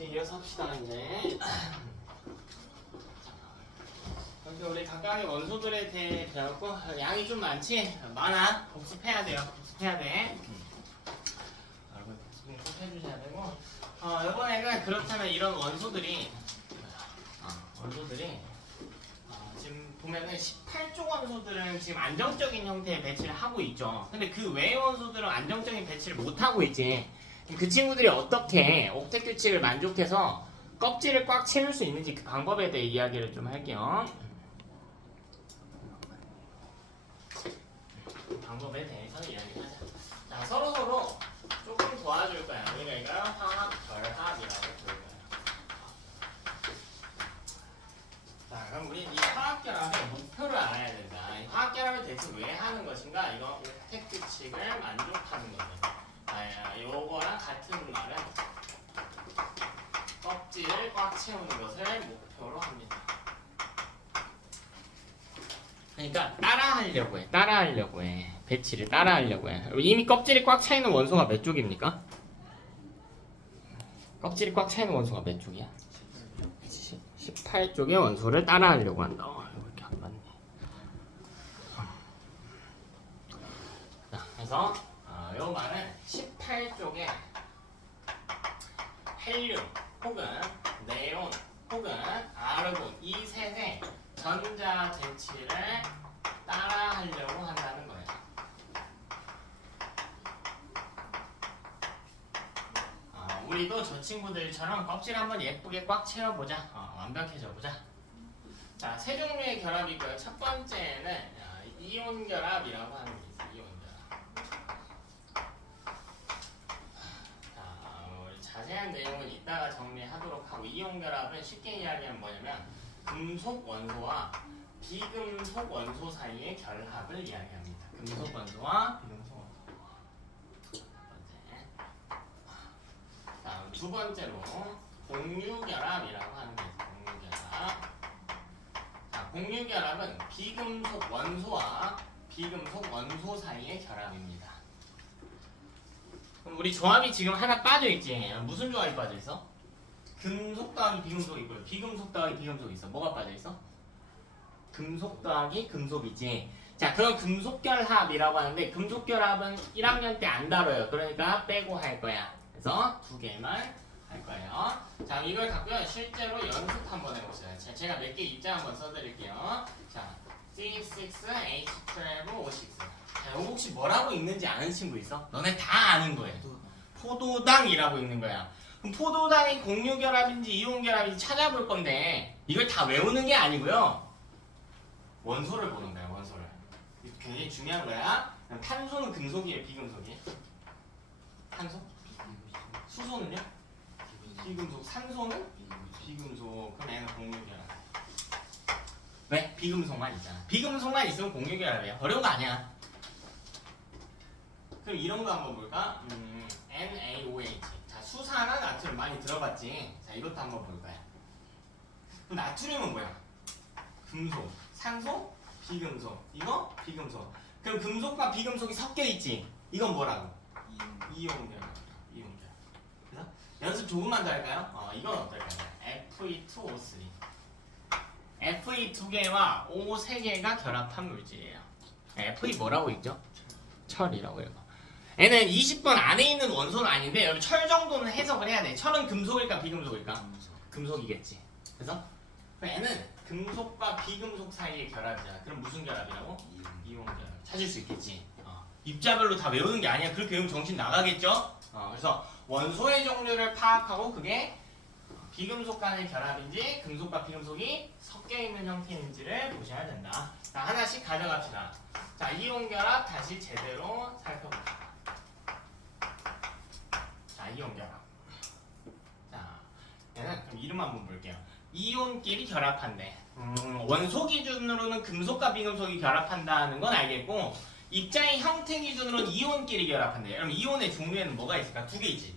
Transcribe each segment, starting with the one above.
이어서 합시다. 이제 여기 우리 각각의 원소들에 대해 배웠고, 양이 좀 많지? 많아. 복습해야 돼요. 복습해야 돼. 여러분 복습 꼭 해주셔야 되고, 이번에는 그렇다면 이런 원소들이 지금 보면은 18조 원소들은 지금 안정적인 형태의 배치를 하고 있죠. 근데 그 외의 원소들은 안정적인 배치를 못 하고 있지. 그 친구들이 어떻게 옥텟 규칙을 만족해서 껍질을 꽉 채울 수 있는지 그 방법에 대해 이야기를 좀 할게요. 그 방법에 대해서 이야기하자. 자, 서로 조금 도와줄 거야. 우리가 이거 화학 결합이라고 부를 거야. 자, 그럼 우리 이 화학 결합의 목표를 알아야 된다. 이 화학 결합을 대체 왜 하는 것인가? 이거 옥텟 규칙을 만족하는 거거든. 요거랑 같은 말은 껍질을 꽉 채우는 것을 목표로 합니다. 그러니까 따라하려고 해. 배치를 따라하려고 해. 이미 껍질이 꽉 차 있는 원소가 몇 쪽입니까? 껍질이 꽉 차 있는 원소가 몇 쪽이야? 18쪽의 원소를 따라하려고 한다. 이렇게 안 맞네. 자, 그래서 요 말은 18쪽에 헬륨 혹은 네온 혹은 아르곤 이 셋의 전자 배치를 따라하려고 한다는 거예요. 우리도 저 친구들처럼 껍질 한번 예쁘게 꽉 채워보자. 완벽해져보자. 자, 세 종류의 결합이 있고요. 첫 번째는 이온 결합이라고 하는 게 있어요. 이온 결합. 자세한 내용은 이따가 정리하도록 하고, 이온 결합은 쉽게 이야기하면 뭐냐면 금속 원소와 비금속 원소 사이의 결합을 이야기합니다. 금속 원소와 비금속 원소. 다음 두 번째로 공유결합이라고 하는 게 있어요. 공유결합. 자, 공유결합은 비금속 원소와 비금속 원소 사이의 결합입니다. 그럼 우리 조합이 지금 하나 빠져있지? 무슨 조합이 빠져있어? 금속 더하기 비금속이 있고요. 비금속 더하기 비금속이 있어. 뭐가 빠져있어? 금속 더하기 금속이지. 자, 그럼 금속결합이라고 하는데, 금속결합은 1학년 때 안 다뤄요. 그러니까 빼고 할 거야. 그래서 두 개만 할 거예요. 자, 이걸 갖고요. 실제로 연습 한번 해보세요. 제가 몇 개 입자 한번 써드릴게요. 자, C6H12O6. 자, 이거 혹시 뭐라고 읽는지 아는 친구 있어? 너네 다 아는 거예요. 포도당이라고 읽는 거야. 그럼 포도당이 공유결합인지 이온결합인지 찾아볼 건데, 이걸 다 외우는 게 아니고요. 원소를 보는 거야, 원소를. 이거 굉장히 중요한 거야. 탄소는 금속이에요, 비금속이에요? 탄소? 수소는요? 비금속. 산소는? 비금속. 그럼 얘는 공유결합. 왜? 비금속만 있잖아. 비금속만 있으면 공유결합이야. 어려운 거 아니야. 그럼 이런 거 한번 볼까? NaOH. 자, 수산화 나트륨 많이 들어봤지? 자, 이것도 한번 볼 거야. 그럼 나트륨은 뭐야? 금속. 산소? 비금속. 이거? 비금속. 그럼 금속과 비금속이 섞여 있지? 이건 뭐라고? 이온결합. 이온결합. 그래서 연습 조금만 더 할까요? 이건 어떨까요? Fe2O3. Fe 2개와 O 3개가 결합한 물질이에요. Fe 뭐라고 읽죠? 철이라고 해요. 얘는 20번 안에 있는 원소는 아닌데, 여러분 철 정도는 해석을 해야 돼. 철은 금속일까 비금속일까? 금속이겠지. 그래서 얘는 금속과 비금속 사이의 결합이잖아. 그럼 무슨 결합이라고? 이온 결합. 찾을 수 있겠지. 입자별로 다 외우는 게 아니야. 그렇게 외우면 정신 나가겠죠? 그래서 원소의 종류를 파악하고 그게 비금속 간의 결합인지 금속과 비금속이 섞여 있는 형태인지를 보셔야 된다. 자, 하나씩 가져갑시다. 자, 이온 결합 다시 제대로 살펴봅시다. 자, 이온 결합. 자, 얘는 그럼 이름 한번 볼게요. 이온끼리 결합한대. 원소 기준으로는 금속과 비금속이 결합한다는 건 알겠고, 입자의 형태 기준으로는 이온끼리 결합한대. 그럼 이온의 종류에는 뭐가 있을까? 두 개 있지.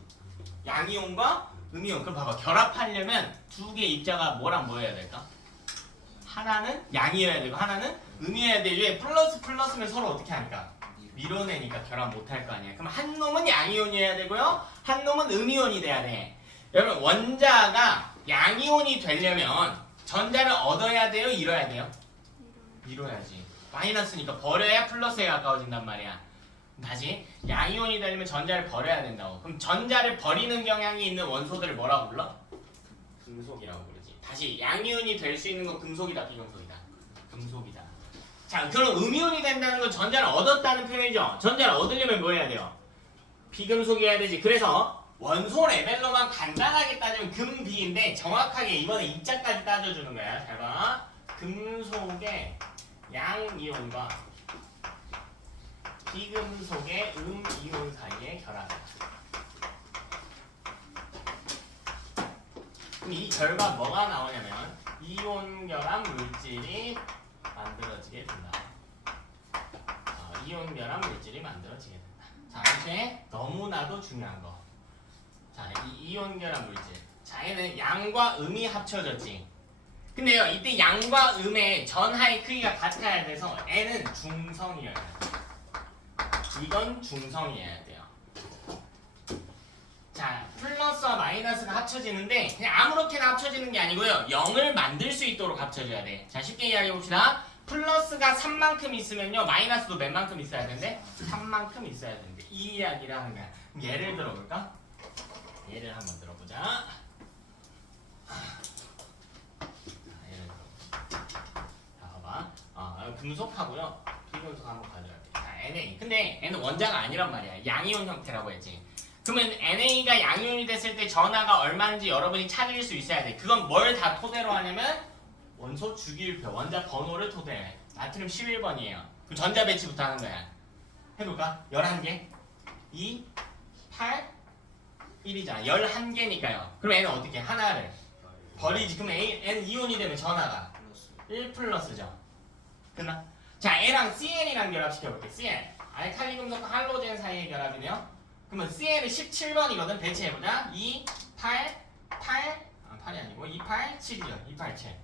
양이온과 음이온. 그럼 봐봐. 결합하려면 두 개 입자가 뭐랑 뭐 해야 될까? 하나는 양이어야 되고 하나는 음이어야 돼. 왜? 플러스 플러스면 서로 어떻게 하니까? 밀어내니까 결합 못할 거 아니야. 그럼 한 놈은 양이온이어야 되고요. 한 놈은 음이온이 돼야 돼. 여러분 원자가 양이온이 되려면 전자를 얻어야 돼요? 잃어야 돼요? 잃어야지. 마이너스니까 버려야 플러스에 가까워진단 말이야. 다시 양이온이 되려면 전자를 버려야 된다고. 그럼 전자를 버리는 경향이 있는 원소들을 뭐라고 불러? 금속이라고 부르지. 다시 양이온이 될 수 있는 건 금속이다 비금속이다? 금속이다. 자 그럼 음이온이 된다는 건 전자를 얻었다는 표현이죠. 전자를 얻으려면 뭐 해야 돼요? 비금속이어야 되지. 그래서 원소 레벨로만 간단하게 따지면 금, 비인데 정확하게 이번에 입자까지 따져주는 거야. 잘 봐. 금속의 양이온과 비금속의 음이온 사이의 결합. 그럼 이 결과 뭐가 나오냐면 이온 결합 물질이 만들어지게 된다. 이온 결합 물질이 만들어지게 된다. 자, 이제 너무나도 중요한 거. 자, 이 이온 결합 물질. 자, 얘는 양과 음이 합쳐졌지. 근데요, 이때 양과 음의 전하의 크기가 같아야 돼서 N은 중성이어야 돼. 이건 중성이어야 돼요. 자, 플러스와 마이너스가 합쳐지는데 그냥 아무렇게나 합쳐지는 게 아니고요. 0을 만들 수 있도록 합쳐줘야 돼. 자, 쉽게 이야기해 봅시다. 플러스가 3만큼 있으면요. 마이너스도 몇 만큼 있어야 되는데? 3만큼 있어야 되는데. 이 이야기를 하는 거야. 예를 들어볼까? 예를 한번 들어보자. 예를 들어보자. 자, 봐봐. 금속하고요. 비금속 한번 가져갈게. 자, Na. 근데 N은 원자가 아니란 말이야. 양이온 형태라고 했지. 그러면 NA가 양이온이 됐을 때 전하가 얼마인지 여러분이 찾을 수 있어야 돼. 그건 뭘 다 토대로 하냐면 원소 주기율표, 원자 번호를 토대해. 나트륨 11번이에요. 그럼 전자 배치부터 하는 거야. 해볼까? 11개. 2, 8, 1이잖아. 11개니까요. 그럼 N은 어떻게 해? 하나를 버리지. 그럼 N 이온이 되면 전하가 1 플러스죠. 끝나? 자, A랑 CN이랑 결합시켜볼게. CN. 알칼리 금속과 할로젠 사이의 결합이네요. 그러면 CN은 17번이거든. 배치해보자. 2, 8, 8이 아니고 2, 8, 7이죠. 2, 8, 7.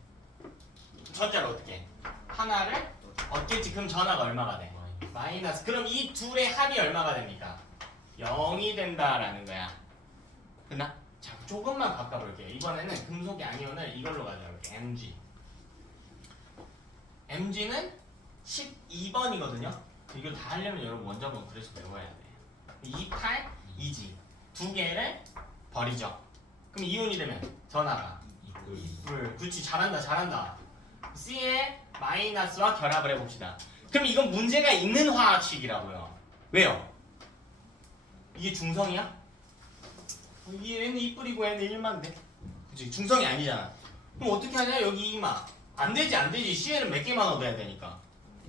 전자를 어떻게 해? 하나를 얻겠지. 그럼 전하가 얼마가 돼? 마이너스. 그럼 이 둘의 합이 얼마가 됩니까? 0이 된다라는 거야. 끝나? 자, 조금만 바꿔볼게요. 이번에는 금속 양이온을 이걸로 가져올게요. MG. MG는 12번이거든요. 이걸 다 하려면 여러분 원자번 그래서 외워야 돼. 2, 8, 2G. 두 개를 버리죠. 그럼 이온이 되면 전하가 2. 그렇지. 잘한다. C의 마이너스와 결합을 해봅시다. 그럼 이건 문제가 있는 화학식이라고요. 왜요? 이게 중성이야? 얘는 2뿌리고 얘는 1만데. 그치? 중성이 아니잖아. 그럼 어떻게 하냐? 여기 2만. 안 되지. Cl은 몇 개만 얻어야 되니까.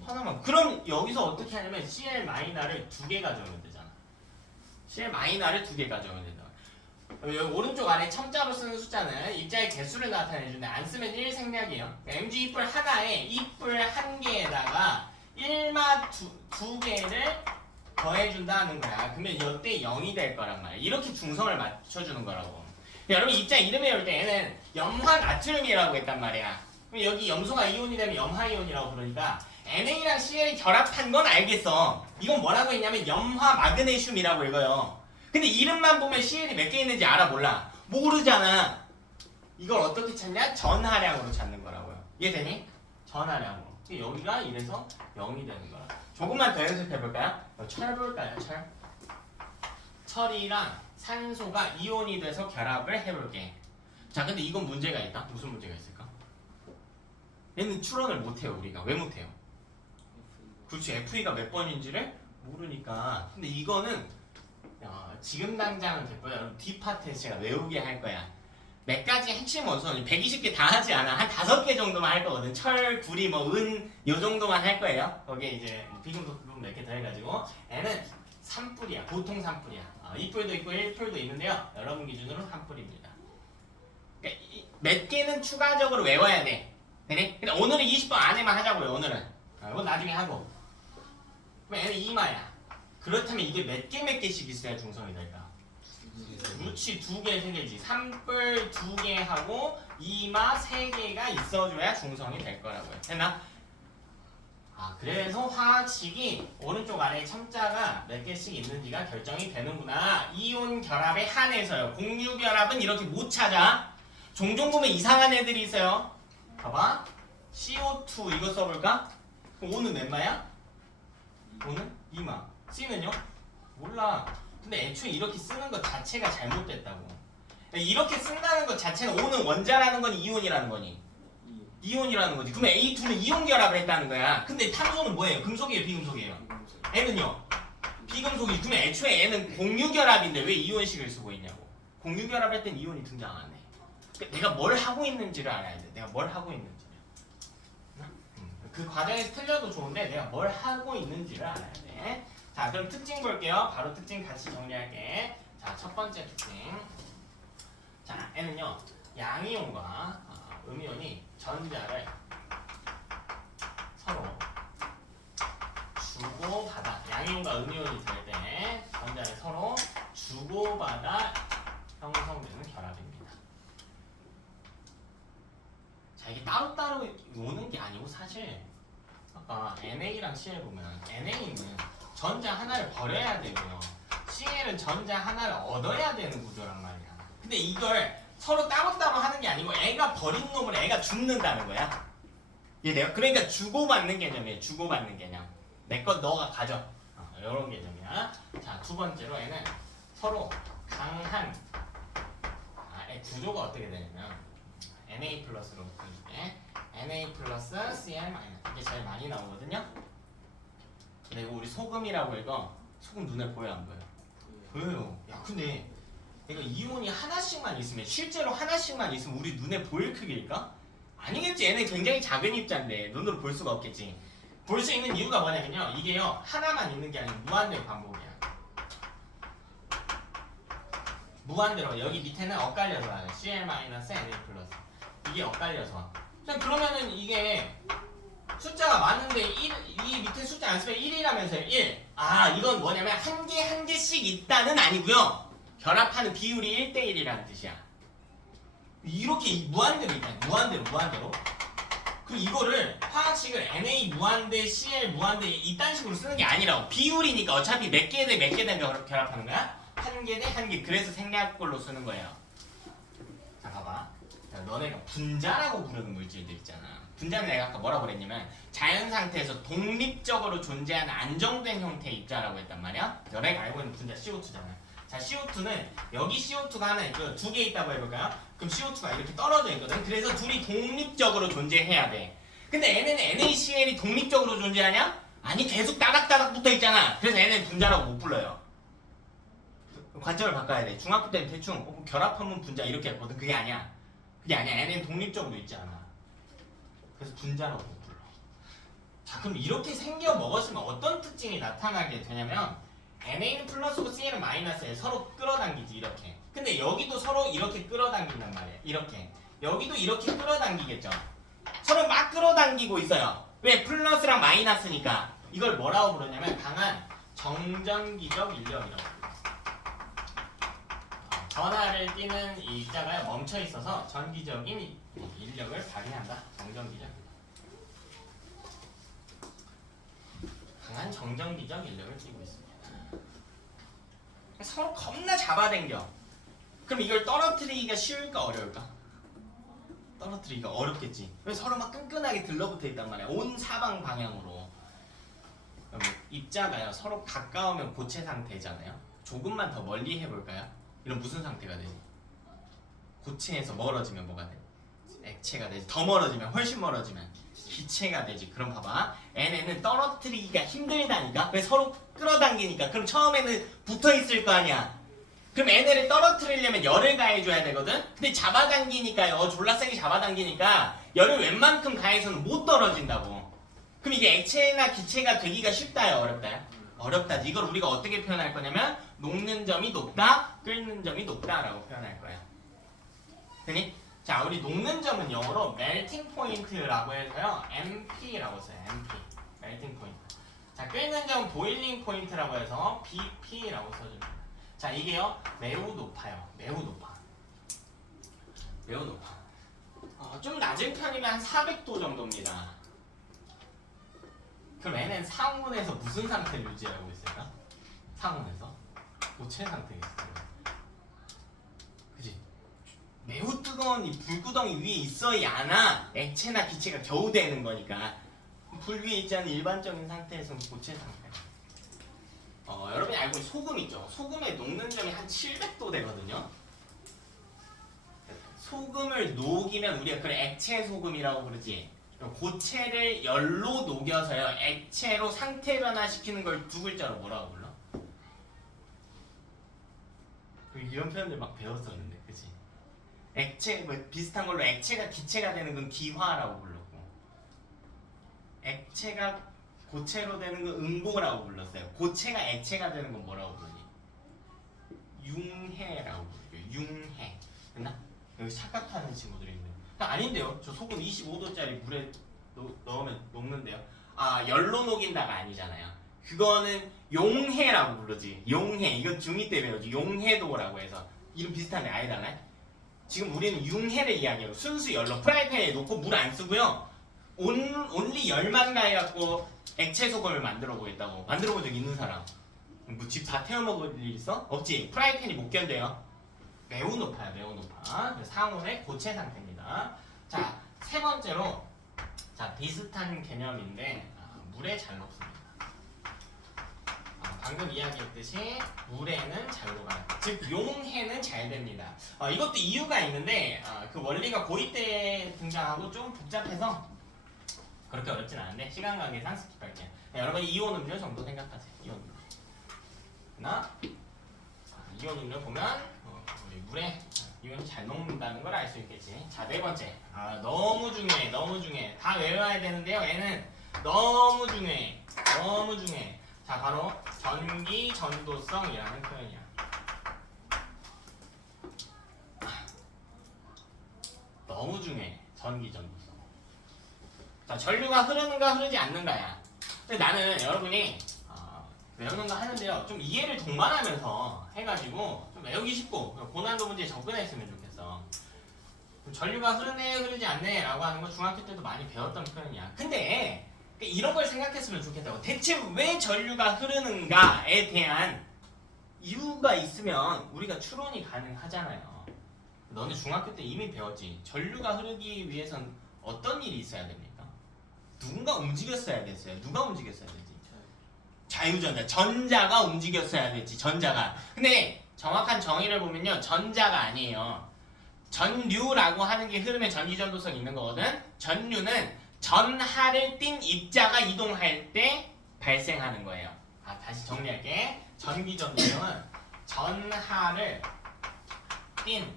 하나만. 그럼 여기서 어떻게 하냐면 Cl 마이너를 2개 가져오면 되잖아. Cl 마이너를 2개 가져오면 된다. 여기 오른쪽 아래 첨자로 쓰는 숫자는 입자의 개수를 나타내주는데 안 쓰면 1 생략이에요. MG 이뿔 하나에 이뿔 한 개에다가 1마 두 개를 더해준다는 거야. 그러면 이때 0이 될 거란 말이야. 이렇게 중성을 맞춰주는 거라고. 여러분 입자 이름 외울 때 얘는 염화 나트륨이라고 했단 말이야. 그럼 여기 염소가 이온이 되면 염화이온이라고 부르니까 NA랑 CL이 결합한 건 알겠어. 이건 뭐라고 했냐면 염화 마그네슘이라고 읽어요. 근데 이름만 보면 CL이 몇 개 있는지 알아 몰라? 모르잖아. 이걸 어떻게 찾냐? 전하량으로 찾는 거라고요. 이해되니? 전하량으로. 여기가 이래서 0이 되는 거야. 조금만 더 연습해볼까요? 철 볼까요? 철. 철이랑 산소가 이온이 돼서 결합을 해볼게. 자, 근데 이건 문제가 있다. 무슨 문제가 있을까? 얘는 추론을 못해요. 우리가. 왜 못해요? 그렇지. FE가 몇 번인지를 모르니까. 근데 이거는 지금 당장은 됐고요. 여러분 뒷파트에서 제가 외우게 할 거야. 몇 가지 핵심 원소는 120개 다 하지 않아. 한 5개 정도만 할 거거든. 철, 구리, 은, 요 정도만 할 거예요. 거기에 이제 비금속 부분 몇 개 더 해가지고 N은 3뿔이야. 보통 3뿔이야. 2뿔도 있고 1뿔도 있는데요. 여러분 기준으로 3뿔입니다. 그러니까 몇 개는 추가적으로 외워야 돼. 그래? 근데 오늘은 20번 안에만 하자고요. 오늘은. 이건 나중에 하고. 그럼 N은 2마야. 그렇다면 이게 몇 개씩 있어야 중성이 될까? 그렇지. 2개, 3개지. 3뿔 2개 하고 2마 3개가 있어줘야 중성이 될 거라고요. 됐나? 그래서 화학식이 오른쪽 아래 첨자가 몇 개씩 있는지가 결정이 되는구나. 이온 결합에 한해서요. 공유 결합은 이렇게 못 찾아. 종종 보면 이상한 애들이 있어요. 봐봐. CO2 이거 써볼까? 그럼 O는 몇 마야? O는 2마. C는요? 몰라. 근데 애초에 이렇게 쓰는 것 자체가 잘못됐다고. 이렇게 쓴다는 것 자체는 O는 원자라는 거니 이온이라는 거니? 이온이라는 거지. 그러면 A2는 이온 결합을 했다는 거야. 근데 탄소는 뭐예요? 금속이에요? 비금속이에요? N은요? 비금속이. 그러면 애초에 N은 공유 결합인데 왜 이온식을 쓰고 있냐고. 공유 결합할 땐 이온이 등장 안 해. 그러니까 내가 뭘 하고 있는지를 알아야 돼. 내가 뭘 하고 있는지. 그 과정에서 틀려도 좋은데 내가 뭘 하고 있는지를 알아야 돼. 자, 그럼 특징 볼게요. 바로 특징 같이 정리할게. 자, 첫 번째 특징. 자, N은요. 양이온과 음이온이 전자를 서로 주고받아. 양이온과 음이온이 될 때 전자를 서로 주고받아 형성되는 결합입니다. 자, 이게 따로따로 오는 게 아니고 사실 아까 NA랑 CL 보면 NA는 전자 하나를 버려야 되고요. CL은 전자 하나를 얻어야 되는 구조란 말이야. 근데 이걸 서로 따로따로 하는 게 아니고 애가 버린 놈을 애가 줍는다는 거야. 이해돼요? 그러니까 주고받는 개념이에요. 주고받는 개념. 내 것 너가 가져. 이런 개념이야. 자, 두 번째로 애는 서로 강한 애 구조가 어떻게 되냐면 Na 플러스로 보여줄게. Na 플러스 Cl 마이너스. 이게 제일 많이 나오거든요. 그리고 우리 소금이라고 이거 소금 눈에 보여 안 보여? 보여요. 야, 근데 이거 이온이 하나씩만 있으면 실제로 하나씩만 있으면 우리 눈에 보일 크기일까? 아니겠지. 얘는 굉장히 작은 입자인데 눈으로 볼 수가 없겠지. 볼 수 있는 이유가 뭐냐면요. 이게요. 하나만 있는 게 아니고 무한대로 반복이야. 무한대로. 여기 밑에는 엇갈려서 와요. Cl-Na 플러스. 이게 엇갈려서 와. 그러면은 이게 숫자가 많은데 이 밑에 숫자 안 쓰면 1이라면서요. 1. 이건 뭐냐면 한 개 한 개씩 있다는 아니고요. 결합하는 비율이 1대1이라는 뜻이야. 이렇게 무한대로 있다. 무한대로. 그럼 이거를 화학식을 Na 무한대, Cl 무한대 이딴 식으로 쓰는 게 아니라고. 비율이니까 어차피 몇 개 대 몇 개 대 결합하는 거야? 한 개 대 한 개. 그래서 생략꼴로 쓰는 거예요. 자, 봐봐. 너네가 분자라고 부르는 물질들 있잖아. 분자는 내가 아까 뭐라고 그랬냐면 자연 상태에서 독립적으로 존재하는 안정된 형태의 입자라고 했단 말이야. 너네가 알고 있는 분자 CO2잖아. 자, CO2는 여기 CO2가 하나 있고 두 개 있다고 해볼까요? 그럼 CO2가 이렇게 떨어져 있거든. 그래서 둘이 독립적으로 존재해야 돼. 근데 N은 NaCl이 독립적으로 존재하냐? 아니, 계속 따닥따닥 붙어 있잖아. 그래서 N은 분자라고 못 불러요. 관점을 바꿔야 돼. 중학교 때는 대충 결합하면 분자 이렇게 했거든. 그게 아니야. N은 독립적으로 있지 않아. 그래서 분자라고 못 불러. 자, 그럼 이렇게 생겨 먹었으면 어떤 특징이 나타나게 되냐면 NA는 플러스고 C는 마이너스에 서로 끌어당기지 이렇게. 근데 여기도 서로 이렇게 끌어당긴단 말이에요. 이렇게. 여기도 이렇게 끌어당기겠죠. 서로 막 끌어당기고 있어요. 왜? 플러스랑 마이너스니까. 이걸 뭐라고 부르냐면 강한 정전기적 인력이라고. 전하를 띠는 이 입자가 멈춰 있어서 전기적인 인력을 발휘한다. 정전기적. 강한 정전기적 인력을 띠고 있습니다. 서로 겁나 잡아당겨. 그럼 이걸 떨어뜨리기가 쉬울까 어려울까? 떨어뜨리기가 어렵겠지. 왜 서로 막 끈끈하게 들러붙어 있단 말이야. 온 사방 방향으로. 그럼 입자가요 서로 가까우면 고체 상태잖아요. 조금만 더 멀리 해볼까요? 이런 무슨 상태가 되지? 고체에서 멀어지면 뭐가 돼? 액체가 되지. 더 멀어지면 훨씬 멀어지면 기체가 되지. 그럼 봐봐. N는 떨어뜨리기가 힘들다니까. 왜? 서로 끌어당기니까. 그럼 처음에는 붙어있을 거 아니야. 그럼 N을 떨어뜨리려면 열을 가해줘야 되거든? 근데 잡아당기니까요. 졸라 세게 잡아당기니까 열을 웬만큼 가해서는 못 떨어진다고. 그럼 이게 액체나 기체가 되기가 쉽다요? 어렵다요? 어렵다지. 이걸 우리가 어떻게 표현할 거냐면 녹는 점이 높다, 끓는 점이 높다라고 표현할 거야. 되니? 자, 우리 녹는 점은 영어로 melting point라고 해서요. MP라고 써요. MP. melting point. 자, 끓는 점은 boiling point라고 해서 BP라고 써줍니다. 자, 이게요. 매우 높아요. 매우 높아. 매우 높아. 좀 낮은 편이면 한 400도 정도입니다. 그럼 얘는 상온에서 무슨 상태를 유지하고 있을까? 상온에서 고체 상태에 있어요. 그지? 매우 뜨거운 이 불구덩이 위에 있어야나 액체나 기체가 겨우 되는 거니까 불 위에 있지 않은 일반적인 상태에서는 고체 상태. 여러분이 알고 있는 소금 있죠? 소금에 녹는 점이 한 700도 되거든요. 소금을 녹이면 우리가 그걸 액체 소금이라고 부르지. 고체를 열로 녹여서요 액체로 상태 변화시키는 걸 두 글자로 뭐라고 불러? 이런 표현들 막 배웠었는데, 그치? 액체 뭐 비슷한 걸로 액체가 기체가 되는 건 기화라고 불렀고, 액체가 고체로 되는 건 응고라고 불렀어요. 고체가 액체가 되는 건 뭐라고 부르니? 융해라고 부르죠. 융해. 됐나? 여기 착각하는 친구들이 있네요. 아닌데요. 저 소금 25도짜리 물에 넣으면 녹는데요. 아, 열로 녹인다가 아니잖아요. 그거는 용해라고 부르지. 용해. 이건 중2 때 배우지. 용해도라고 해서. 이름 비슷한데 아예 달라요? 지금 우리는 융해를 이야기하고 순수 열로 프라이팬에 놓고 물 안 쓰고요. 온리 열만 가해갖고 액체 소금을 만들어 보겠다고. 만들어 본 적 있는 사람? 뭐 집 다 태워 먹을 일 있어? 없지. 프라이팬이 못 견뎌요. 매우 높아요. 매우 높아. 상온의 고체 상태입니다. 자, 세 번째로 자 비슷한 개념인데 물에 잘 녹습니다. 방금 이야기했듯이 물에는 잘 녹아요. 즉 용해는 잘 됩니다. 이것도 이유가 있는데 그 원리가 고2 때 등장하고 좀 복잡해서 그렇게 어렵진 않은데 시간 관계상 스킵할게요. 여러분 이온 음료 정도 생각하세요. 이온 음료. 나 이온 음료 보면 우리 물에 이온이 잘 녹는다는 걸 알 수 있겠지. 자, 네 번째. 너무 중요해. 너무 중요해. 다 외워야 되는데요. 얘는 너무 중요해. 너무 중요해. 자, 바로 전기 전도성이라는 표현이야. 너무 중요해. 전기 전도성. 자, 전류가 흐르는가 흐르지 않는가야. 근데 나는 여러분이 외우는 거 하는데요. 좀 이해를 동반하면서 해가지고 좀 외우기 쉽고 고난도 문제에 접근했으면 좋겠어. 전류가 흐르네 흐르지 않네 라고 하는 거 중학교 때도 많이 배웠던 표현이야. 근데 이런 걸 생각했으면 좋겠다고. 대체 왜 전류가 흐르는가에 대한 이유가 있으면 우리가 추론이 가능하잖아요. 너네 중학교 때 이미 배웠지. 전류가 흐르기 위해선 어떤 일이 있어야 됩니까? 누군가 움직였어야 됐어요. 누가 움직였어야 되지? 자유전자, 전자가 움직였어야 됐지. 전자가. 근데 정확한 정의를 보면요, 전자가 아니에요. 전류라고 하는 게 흐름에 전기전도성이 있는 거거든. 전류는 전하를 띤 입자가 이동할 때 발생하는 거예요. 다시 정리할게. 전기전도성은 전하를 띤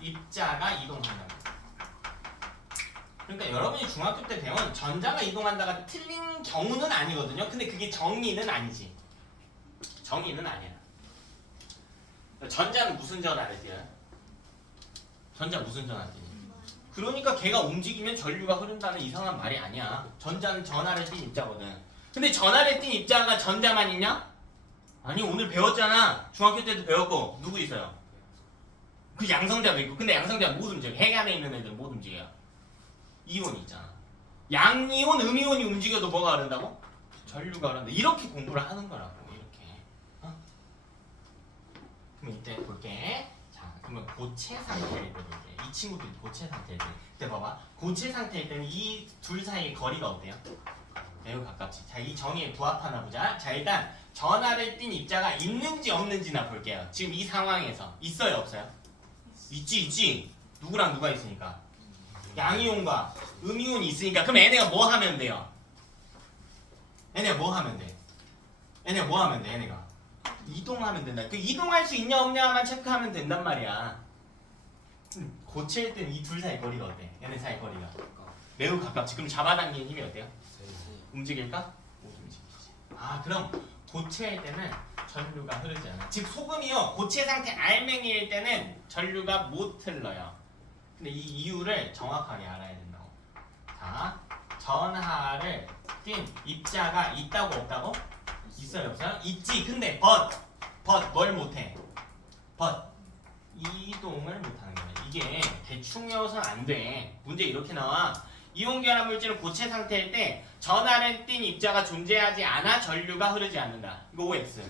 입자가 이동한다. 그러니까 여러분이 중학교 때 배운 전자가 이동한다가 틀린 경우는 아니거든요. 근데 그게 정의는 아니지. 정의는 아니야. 전자는 무슨 전하를 띄어요? 전자 무슨 전하를 띄니? 그러니까 걔가 움직이면 전류가 흐른다는 이상한 말이 아니야. 전자는 전하를 띤 입자거든. 근데 전하를 띤 입자가 전자만 있냐? 아니, 오늘 배웠잖아. 중학교 때도 배웠고. 누구 있어요? 그 양성자도 있고. 근데 양성자 못 움직여. 핵 안에 있는 애들은 못 움직여요. 이온이 있잖아. 양이온, 음이온이 움직여도 뭐가 흐른다고? 전류가 흐른다. 이렇게 공부를 하는 거라고. 이렇게. 그럼 이때 볼게. 자, 그러면 고체 상태일 때 볼게. 이 친구들이 고체 상태일 때. 이때 봐봐. 고체 상태일 때는 이 둘 사이의 거리가 어때요? 매우 가깝지. 자, 이 정의에 부합하나 보자. 자, 일단 전하를 띤 입자가 있는지 없는지나 볼게요. 지금 이 상황에서 있어요, 없어요? 있지. 누구랑 누가 있으니까? 양이온과 음이온이 있으니까. 그럼 얘네가 뭐 하면 돼요? 얘네가 뭐 하면 돼? 얘네가 이동하면 된다. 그 이동할 수 있냐 없냐만 체크하면 된단 말이야. 고체일 때는 이 둘 사이 거리가 어때? 얘네 사이 거리가 매우 가깝지. 그럼 잡아당기는 힘이 어때요? 움직일까? 못 움직이지. 그럼 고체일 때는 전류가 흐르지 않아. 즉 소금이요, 고체 상태 알맹이일 때는 전류가 못 흘러요. 근데 이 이유를 정확하게 알아야 된다고. 자, 전하를 띤 입자가 있다고 없다고? 있어요, 없어요? 있지. 근데 뭘 못해? 이동을 못하는 거야. 이게 대충 외워서는 안 돼. 문제 이렇게 나와. 이온결합 물질은 고체 상태일 때 전하를 띤 입자가 존재하지 않아 전류가 흐르지 않는다. 이거 OX.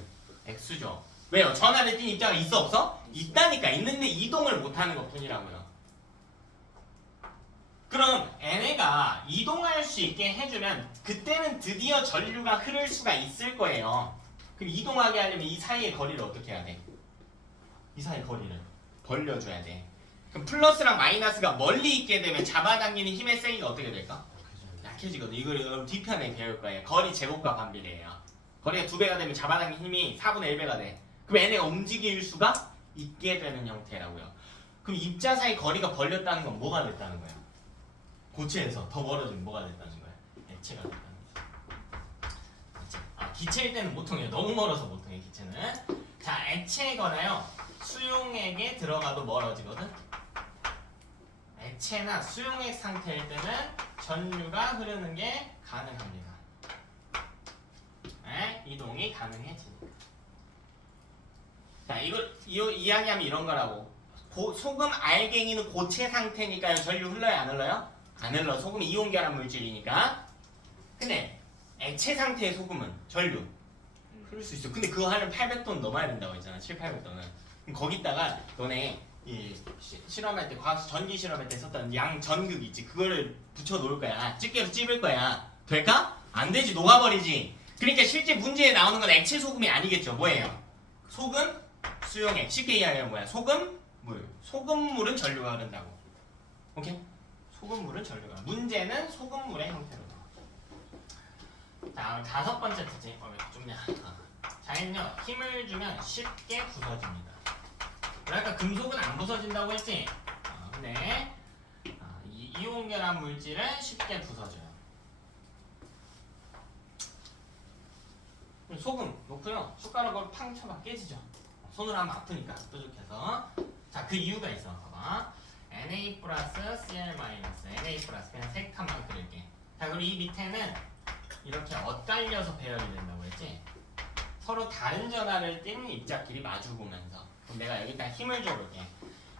X죠. 왜요? 전하를 띤 입자가 있어 없어? 있다니까. 있는데 이동을 못하는 것뿐이라고요. 그럼 얘네가 이동할 수 있게 해주면 그때는 드디어 전류가 흐를 수가 있을 거예요. 그럼 이동하게 하려면 이 사이의 거리를 어떻게 해야 돼? 이 사이 거리를 벌려줘야 돼. 그럼 플러스랑 마이너스가 멀리 있게 되면 잡아당기는 힘의 세기가 어떻게 될까? 약해지거든. 이걸 여러분 뒤편에 배울 거예요. 거리 제곱과 반비례해요. 거리가 2배가 되면 잡아당기는 힘이 4분의 1배가 돼. 그럼 얘네가 움직일 수가 있게 되는 형태라고요. 그럼 입자 사이 거리가 벌렸다는 건 뭐가 됐다는 거야? 고체에서 더 멀어지면 뭐가 됐다는 거야? 액체가 됐다는 거야. 기체일 때는 못통해요. 너무 멀어서 못통해 기체는. 자, 액체거나요 수용액에 들어가도 멀어지거든. 액체나 수용액 상태일 때는 전류가 흐르는 게 가능합니다. 네? 이동이 가능해지니까. 자, 이걸 이야기하면 이런 거라고. 소금 알갱이는 고체 상태니까요. 전류 흘러요, 안 흘러요? 안 흘러. 소금은 이온 결합 물질이니까. 근데 액체 상태의 소금은 전류 흐를 수 있어. 근데 그거 하려면 800돈 넘어야 된다고 했잖아. 700~800돈은. 그럼 거기다가 너네 이 실험할 때 과학 전기 실험할 때 썼던 양 전극 있지. 그거를 붙여 놓을 거야. 집게로 찝을 거야. 될까? 안 되지. 녹아버리지. 그러니까 실제 문제에 나오는 건 액체 소금이 아니겠죠. 뭐예요? 소금, 수용액. 쉽게 이야기하면 뭐야? 소금, 물. 소금물은 전류가 흐른다고. 오케이? 소금물은 전류가. 문제는 소금물의 형태로. 다음 5번째 특징. 왜 이렇게 좁냐? 자는요 힘을 주면 쉽게 부서집니다. 그러니까 금속은 안 부서진다고 했지. 근데 이 이온 결합 물질은 쉽게 부서져요. 소금 놓고요 숟가락으로 팡 쳐봐 깨지죠. 손으로 하면 아프니까 뾰족해서. 자, 그 이유가 있어. 봐봐. Na 플러스 Cl 마이너스 Na 플러스 그냥 세 칸만 그릴게. 자, 그리고 이 밑에는 이렇게 엇갈려서 배열이 된다고 했지. 서로 다른 전하를 띤 입자끼리 마주보면서. 그럼 내가 여기다 힘을 줘볼게.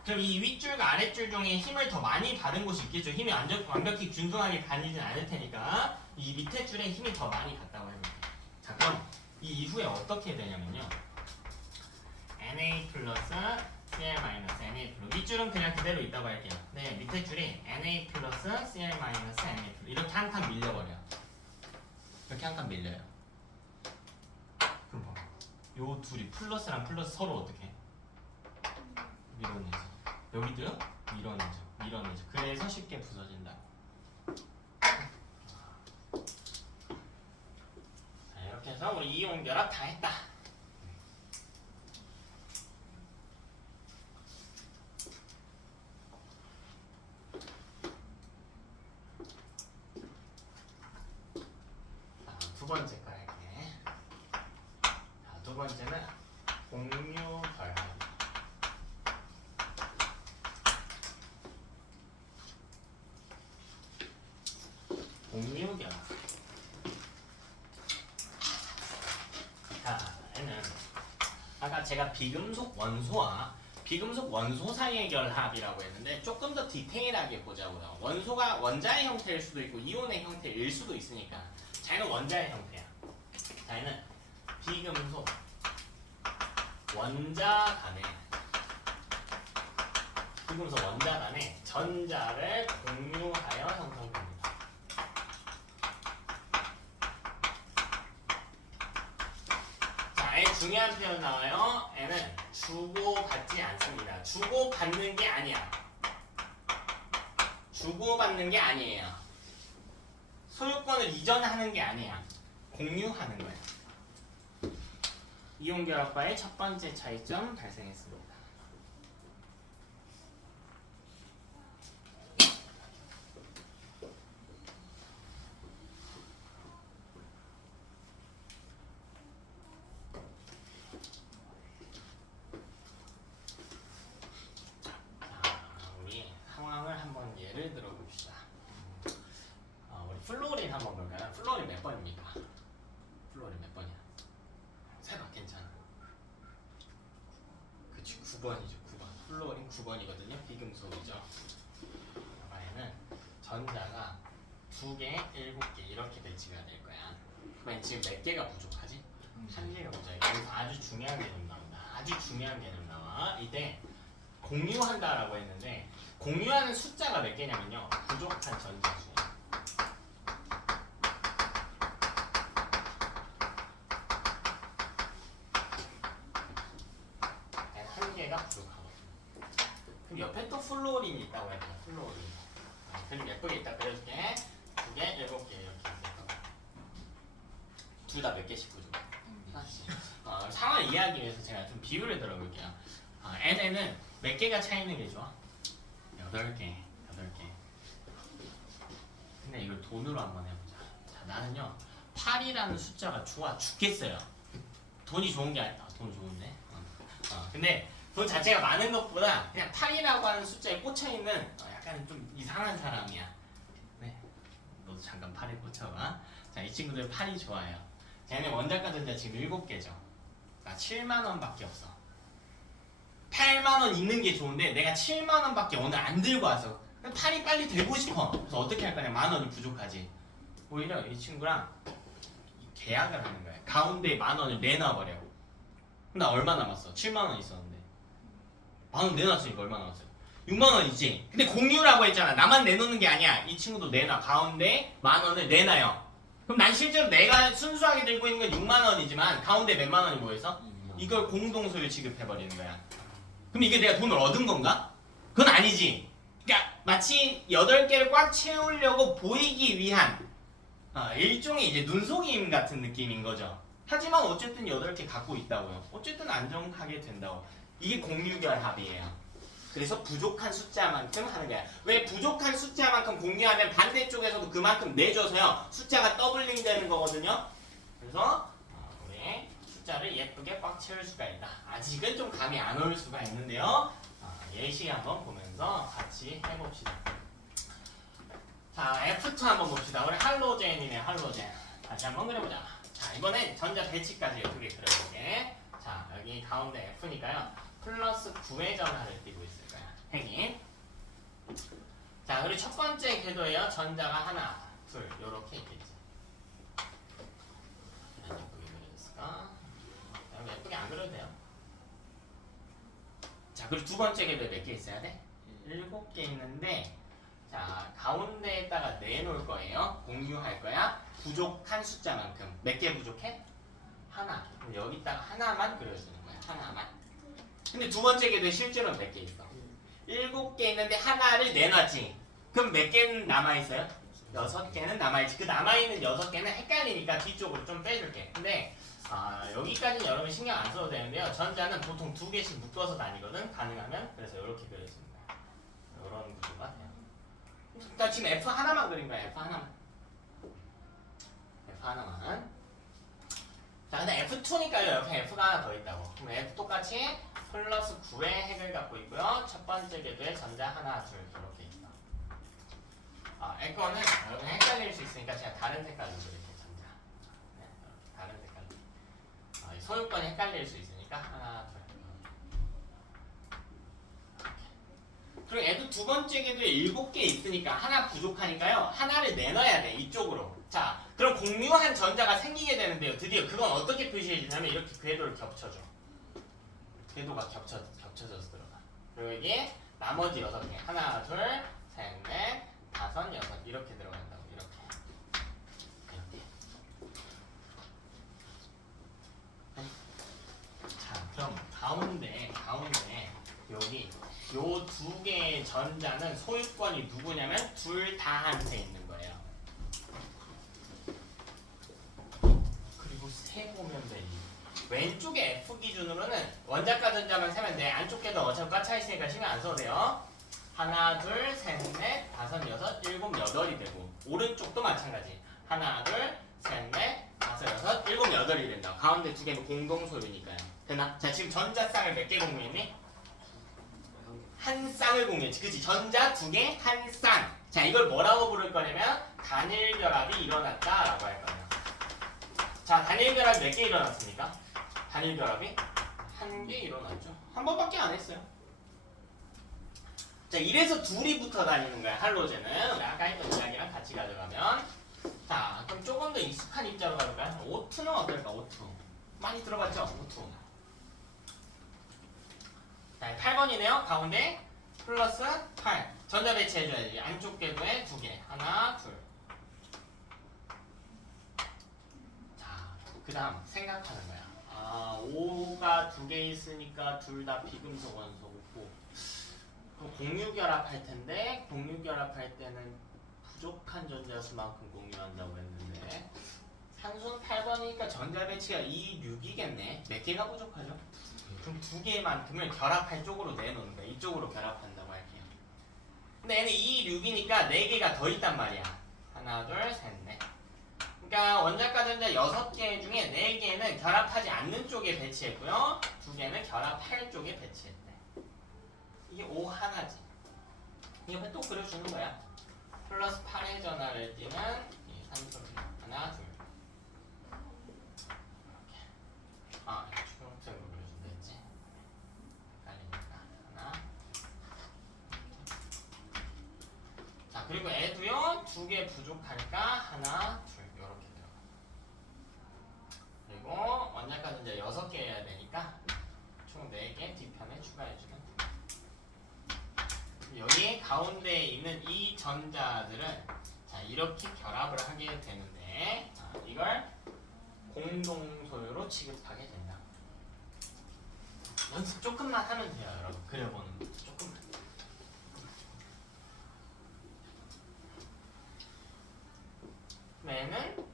그럼 이 윗줄과 아랫줄 중에 힘을 더 많이 받은 곳이 있겠죠. 힘이 완벽히 균등하게 다니진 않을 테니까 이 밑에 줄에 힘이 더 많이 갔다고 해볼게. 자, 그럼 이 이후에 어떻게 되냐면요. Na 플러스 Cl 마이너스 Na 플러스 윗줄은 그냥 그대로 있다고 할게요. 네, 밑에 줄이 Na 플러스 Cl 마이너스 Na 플러스 이렇게 한 칸 밀려버려. 이렇게 한 칸 밀려요. 그럼 봐. 요 둘이 플러스랑 플러스 서로 어떻게? 밀어내죠. 여기도요? 밀어내죠. 그래서 쉽게 부서진다. 자, 이렇게 해서 우리 이온 결합 다 했다. 두 번째 거 할게. 자, 두 번째는 공유 결합. 공유 결합. 자, 얘는 아까 제가 비금속 원소와 비금속 원소 사이의 결합이라고 했는데 조금 더 디테일하게 보자고요. 원소가 원자의 형태일 수도 있고 이온의 형태일 수도 있으니까. 자, 얘는 원자의 형태야. 자, 얘는 비금속 원자 간에 비금속 원자 간에 전자를 공유하여 형성됩니다. 자, 얘 중요한 표현 나와요. 얘는 주고받지 않습니다. 주고받는 게 아니야. 주고받는 게 아니에요. 소유권을 이전하는 게 아니야. 공유하는 거야. 이온 결합과의 첫 번째 차이점 발생했습니다. 우리 상황을 한번 예를 들어 봅시다. 우리 플로린 한번 볼까요? 플로린 몇 번입니까? 플로린 몇 번이야? 세봐 괜찮아. 그치 9번이죠. 9번. 플로린 9번이거든요. 비금속이죠. 얘는 전자가 2개, 7개 이렇게 배치가 될 거야. 그러면 지금 몇 개가 부족하지? 한 개가 부족해. 여기서 아주 중요한 개념 나온다. 아주 중요한 개념 나와. 이때 공유한다라고 했는데 공유하는 숫자가 몇 개냐면요. 부족한 전자수예요. 한 개가 부족하거든요. 그럼 옆에 또 플로린이 있다고 해야 되나? 플로린. 그럼 예쁘게 이따 그려줄게. 2개, 7개 이렇게 있을 거야. 둘 다 몇 개씩 부족해? 하나씩. 상황을 이해하기 위해서 제가 좀 비율을 들어볼게요. n에는 몇 개가 차이는 게 좋아? 8개. 근데 이걸 돈으로 한번 해보자. 자, 나는요 8이라는 숫자가 좋아 죽겠어요. 돈이 좋은 게 아니야. 돈 좋은데. 근데 돈 자체가 많은 것보다 그냥 8이라고 하는 숫자에 꽂혀있는 약간 좀 이상한 사람이야. 네, 너도 잠깐 8에 꽂혀봐. 자, 이 친구들 8이 좋아요. 쟤네 원자가 전자 지금 7개죠. 나 7만원 밖에 없어. 8만원 있는 게 좋은데 내가 7만원 밖에 오늘 안 들고 왔어. 8이 빨리 되고 싶어. 그래서 어떻게 할 거냐? 만원이 부족하지. 오히려 이 친구랑 계약을 하는 거야. 가운데 만원을 내놔버려. 나 얼마 남았어? 7만원 있었는데 만원 내놨으니까 얼마 남았어요? 6만원이지. 근데 공유라고 했잖아. 나만 내놓는 게 아니야. 이 친구도 내놔. 가운데 만원을 내놔요. 그럼 난 실제로 내가 순수하게 들고 있는 건 6만원이지만 가운데 몇 만원이 뭐해서? 이걸 공동소유 취급해버리는 거야. 그럼 이게 내가 돈을 얻은 건가? 그건 아니지. 그러니까 마치 8개를 꽉 채우려고 보이기 위한 일종의 이제 눈속임 같은 느낌인 거죠. 하지만 어쨌든 8개 갖고 있다고요. 어쨌든 안정하게 된다고. 이게 공유결합이에요. 그래서 부족한 숫자만큼 하는 거야. 왜 부족한 숫자만큼 공유하면 반대쪽에서도 그만큼 내줘서요. 숫자가 더블링 되는 거거든요. 그래서 우리 숫자를 예쁘게 꽉 채울 수가 있다. 아직은 좀 감이 안 올 수가 있는데요. 예시 한번 보면서 같이 해봅시다. 자, F2 한번 봅시다. 우리 할로젠이네, 할로젠. 다시 한번 그려보자. 자, 이번엔 전자 배치까지 예쁘게 그려볼게. 자, 여기 가운데 F니까요. 플러스 9의 전하를 띄고 있을 거야. 핵이. 자, 그리고 첫 번째 궤도에요. 전자가 하나, 둘, 요렇게 있겠지. 예쁘게 그려졌을까? 예쁘게 안 그려도 돼요. 자, 그리고 두 번째 궤도에 몇 개 있어야 돼? 7개 있는데, 자, 가운데에다가 내놓을 거예요. 공유할 거야. 부족한 숫자만큼. 몇 개 부족해? 하나. 그럼 여기다가 하나만 그려주는 거야. 하나만. 근데 두 번째 궤도에 실제로 몇 개 있어? 7개 있는데 하나를 내놨지. 그럼 몇 개는 남아있어요? 6개는 남아있지. 그 남아있는 6개는 헷갈리니까 뒤쪽으로 좀 빼줄게. 근데 여기까지는 여러분 신경 안 써도 되는데요. 전자는 보통 2개씩 묶어서 다니거든. 가능하면. 그래서 이렇게 그려주는 거야. 이런 구조가 돼요. 나 지금 F 하나만 그린 거야. F 하나만. F 하나만. 자, 근데 F2니까요. 옆에 F가 하나 더 있다고. 그럼 F 똑같이 플러스 9의 핵을 갖고 있고요. 첫 번째 궤도에 전자 하나, 둘 이렇게 있어. 이거는 여러분 헷갈릴 수 있으니까 제가 다른 색깔로 그릴게요. 전자. 네, 다른 색깔로. 소유권이 헷갈릴 수 있으니까 하나, 둘. 그리고 얘도 두 번째 궤도에 7개 있으니까 하나 부족하니까요. 하나를 내놔야 돼. 이쪽으로. 자, 그럼 공유한 전자가 생기게 되는데요. 드디어 그건 어떻게 표시해주냐면 이렇게 궤도를 겹쳐줘. 궤도가 겹쳐져서 들어가. 그리고 이게 나머지 6개. 하나, 둘, 셋, 넷, 다섯, 여섯 이렇게 들어간다고. 이렇게. 자, 그럼 가운데 여기 요 2개의 전자는 소유권이 누구냐면 둘 다 한테 있는 거예요. 그리고 세보면 돼. 왼쪽에 F 기준으로는 원자가 전자만 세면 돼. 안쪽 궤도 어차피 꽉 차 있으니까 신경 안 써도 돼요. 하나, 둘, 셋, 넷, 다섯, 여섯, 일곱, 여덟이 되고 오른쪽도 마찬가지. 하나, 둘, 셋, 넷, 다섯, 여섯, 일곱, 여덟이 된다. 가운데 2개는 공동 소유니까요. 되나? 자, 지금 전자쌍을 몇 개 공유했니? 한 쌍을 공유했지. 그치? 전자 2개, 한 쌍. 자, 이걸 뭐라고 부를 거냐면 단일 결합이 일어났다라고 할 거예요. 자, 단일 결합이 몇 개 일어났습니까? 단일 결합이 한 개 일어났죠. 한 번밖에 안 했어요. 자, 이래서 둘이 붙어 다니는 거야, 할로젠은. 우리 아까 했던 이야기랑 같이 가져가면. 자, 그럼 조금 더 익숙한 입자로 가볼까요? O2는 어떨까, O2. 많이 들어봤죠, O2. 자, 8번이네요, 가운데. 플러스 8. 전자 배치해줘야지. 안쪽 궤도에 2개. 하나, 둘. 자, 그 다음 생각하는 거야. 아, O가 2개 있으니까 둘 다 비금속 원소고. 그럼 공유결합할 텐데, 공유결합할 때는 부족한 전자수만큼 공유한다고 했는데, 산소는 8번이니까 전자 배치가 2, 6이겠네. 몇 개가 부족하죠? 그럼 2개만큼을 결합할 쪽으로 내놓는 거야. 이쪽으로 결합한다고 할게요. 근데 얘는 2, 6이니까 4개가 더 있단 말이야. 하나, 둘, 셋, 넷. 그러니까 원자과 전자 6개 중에 4개는 결합하지 않는 쪽에 배치했고요. 2개는 결합할 쪽에 배치했대. 이게 O 하나지. 이 옆에 또 그려주는 거야. 플러스 8의 전하를 띠는 이 산소를 하나, 둘. 이렇게. 아, 초록색으로 그려준다 했지. 헷갈리니까 하나. 자, 그리고 애도요 2개 부족하니까 하나, 둘 이렇게 들어가. 그리고 원자과 전자 6개여야 되니까 총 4개 뒤편에 추가해주면 돼. 여기 가운데에 있는 이 전자들은 자 이렇게 결합을 하게 되는데 이걸 공동 소유로 취급하게 된다. 연습 조금만 하면 돼요, 여러분. 그려보는 거 조금만. 얘는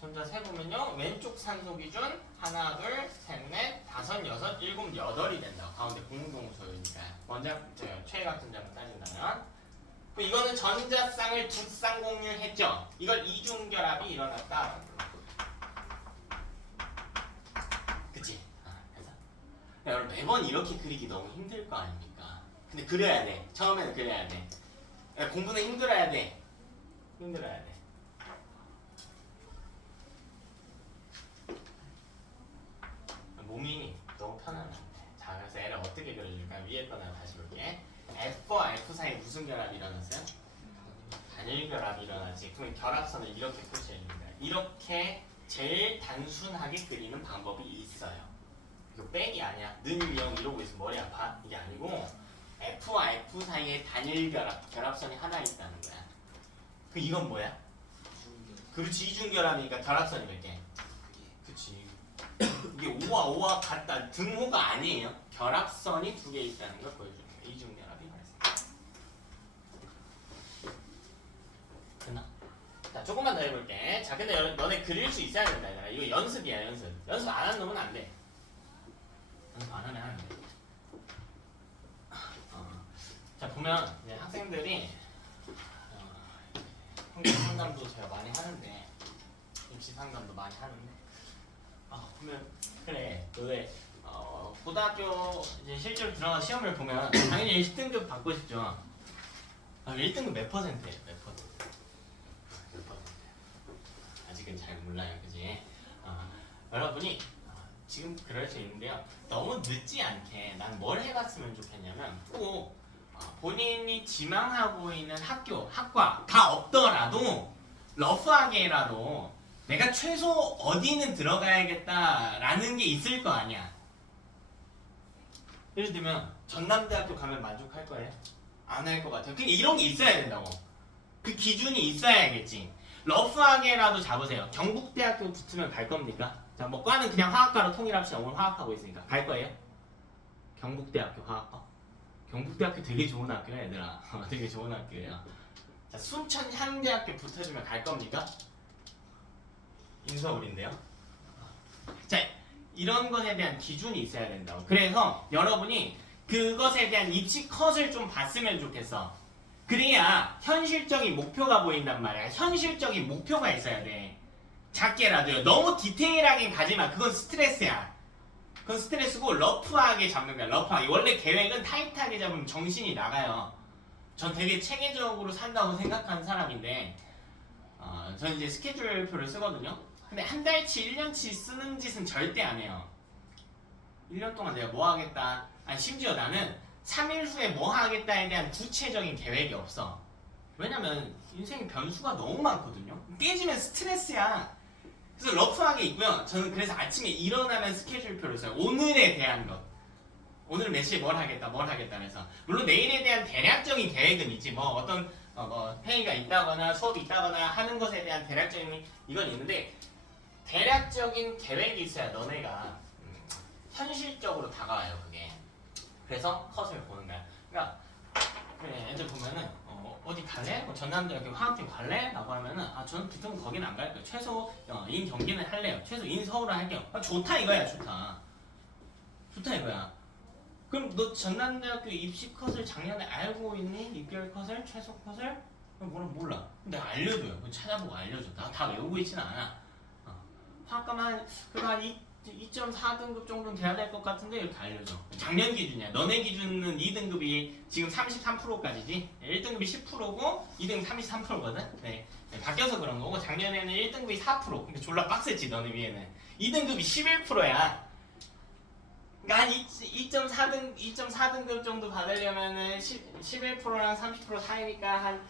전자 세보면요, 왼쪽 산소 기준 하나, 둘, 셋, 넷, 다섯, 여섯, 일곱, 여덟이 된다. 가운데 공동 소유니까 원자 최외각 전자만 따진다면. 이거는 전자쌍을 두 쌍 공유했죠. 이걸 이중결합이 일어났다. 그치? 그래서 여러분 매번 이렇게 그리기 너무 힘들 거 아닙니까? 근데 그려야 돼. 처음에는 그려야 돼. 공부는 힘들어야 돼. 힘들어야 돼. 몸이 너무 편하면 안 돼. 자, 그래서 얘를 어떻게 그려줄까? 위에 거나 다시 볼게. F와 F 사이에 무슨 결합이 일어났어요? 단일 결합이 일어나지. 그럼 결합선을 이렇게 표시해 주는 거야. 이렇게 제일 단순하게 그리는 방법이 있어요. 이거 빽이 아니야. 는, 영 이러고 있으면 머리 아파? 이게 아니고 F와 F 사이에 단일 결합, 결합선이 하나 있다는 거야. 그 이건 뭐야? 그렇지, 이중결합이니까 결합선이 몇 개? 그치. 이게 O와 O와 같다. 등호가 아니에요. 결합선이 2개 있다는 걸 보여주는 거예요. 이중결합이 발생. 됐나? 자, 조금만 더 해볼게. 자, 근데 너네 그릴 수 있어야 된다, 얘들아. 이거 연습이야, 연습. 연습 안 한 놈은 안 돼. 연습 안 하면 안 돼. 자, 보면 이제 학생들이 학교 상담도 제가 많이 하는데, 입시 상담도 많이 하는데, 보면 그래 너네 고등학교 이제 실제로 들어가 시험을 보면 당연히 1등급 받고 싶죠. 1등급 몇 퍼센트예요? 몇 퍼센트? 몇 퍼센트? 아직은 잘 몰라요, 그지? 여러분이 지금 그럴 수 있는데요. 너무 늦지 않게 난 뭘 해봤으면 좋겠냐면 꼭 본인이 지망하고 있는 학교, 학과가 없더라도 러프하게라도 내가 최소 어디는 들어가야겠다라는 게 있을 거 아니야. 예를 들면 전남대학교 가면 만족할 거예요? 안 할 것 같아요. 그러니까 이런 게 있어야 된다고. 그 기준이 있어야겠지. 러프하게라도 잡으세요. 경북대학교 붙으면 갈 겁니까? 자, 뭐 과는 그냥 화학과로 통일합시다. 오늘 화학하고 있으니까. 갈 거예요? 경북대학교 화학과? 경북대학교 되게 좋은 학교야, 얘들아. 되게 좋은 학교예요. 자, 순천향대학교 붙어주면 갈 겁니까? 인서울인데요. 자, 이런 것에 대한 기준이 있어야 된다고. 그래서 여러분이 그것에 대한 입시 컷을 좀 봤으면 좋겠어. 그래야 현실적인 목표가 보인단 말이야. 현실적인 목표가 있어야 돼. 작게라도요. 너무 디테일하게 가지마. 그건 스트레스야. 그건 스트레스고 러프하게 잡는 거야. 러프하게. 원래 계획은 타이트하게 잡으면 정신이 나가요. 전 되게 체계적으로 산다고 생각하는 사람인데 전 이제 스케줄표를 쓰거든요. 근데 한 달치, 1년치 쓰는 짓은 절대 안 해요. 1년 동안 내가 뭐 하겠다. 아니 심지어 나는 3일 후에 뭐 하겠다에 대한 구체적인 계획이 없어. 왜냐면 인생에 변수가 너무 많거든요. 깨지면 스트레스야. 그래서 러프하게 있고요. 저는 그래서 아침에 일어나면 스케줄표를 써요. 오늘에 대한 것. 오늘 몇 시에 뭘 하겠다 해서. 물론 내일에 대한 대략적인 계획은 있지. 뭐 어떤 뭐 회의가 있다거나 수업이 있다거나 하는 것에 대한 대략적인 이건 있는데 대략적인 계획이 있어야 너네가 현실적으로 다가와요. 그게. 그래서 컷을 보는 거야. 그러니까 그래, 애들 보면은 어디 갈래? 뭐 전남대학교 화학팀 갈래? 라고 하면은 저는 보통 거기는 안 갈 거예요. 최소 인 경기는 할래요. 최소 인 서울은 할게요. 좋다 이거야. 좋다 이거야. 그럼 너 전남대학교 입시 컷을 작년에 알고 있니? 입결 컷을? 최소 컷을? 몰라. 내가 알려줘요. 찾아보고 알려줘. 나 다 외우고 있지는 않아. 화학과만 그래도 한 2.4등급 정도는 돼야 될 것 같은데 이렇게 알려줘. 작년 기준이야. 너네 기준은 2등급이 지금 33%까지지. 1등급이 10%고 2등급이 33%거든. 네. 바뀌어서 그런 거고 작년에는 1등급이 4%. 그러니까 졸라 빡셌지 너네 위에는. 2등급이 11%야. 그러니까 한 2.4등급 정도 받으려면은 11%랑 30% 사이니까 한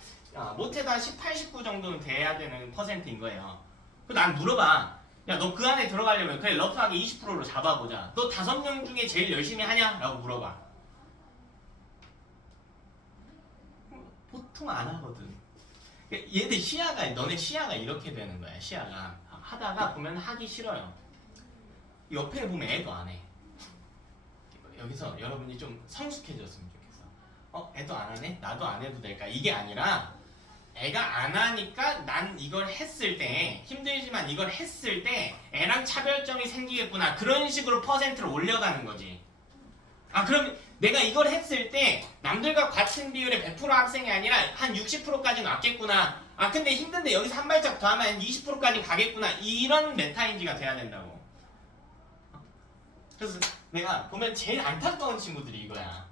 못해도 한 18, 19 정도는 돼야 되는 퍼센트인 거예요. 그럼 난 물어봐. 야, 너 그 안에 들어가려면 그래 러프하게 20%로 잡아보자. 너 5명 중에 제일 열심히 하냐? 라고 물어봐. 보통 안 하거든. 얘들 시야가 너네 시야가 이렇게 되는 거야. 시야가 하다가 보면 하기 싫어요. 옆에 보면 애도 안 해. 여기서 여러분이 좀 성숙해졌으면 좋겠어. 애도 안 하네? 나도 안 해도 될까? 이게 아니라 애가 안 하니까 난 이걸 했을 때 힘들지만 이걸 했을 때 애랑 차별점이 생기겠구나. 그런 식으로 퍼센트를 올려가는 거지. 그럼 내가 이걸 했을 때 남들과 같은 비율의 100% 학생이 아니라 한 60%까지는 왔겠구나. 근데 힘든데 여기서 한 발짝 더 하면 20%까지 가겠구나. 이런 메타인지가 돼야 된다고. 그래서 내가 보면 제일 안타까운 친구들이 이거야.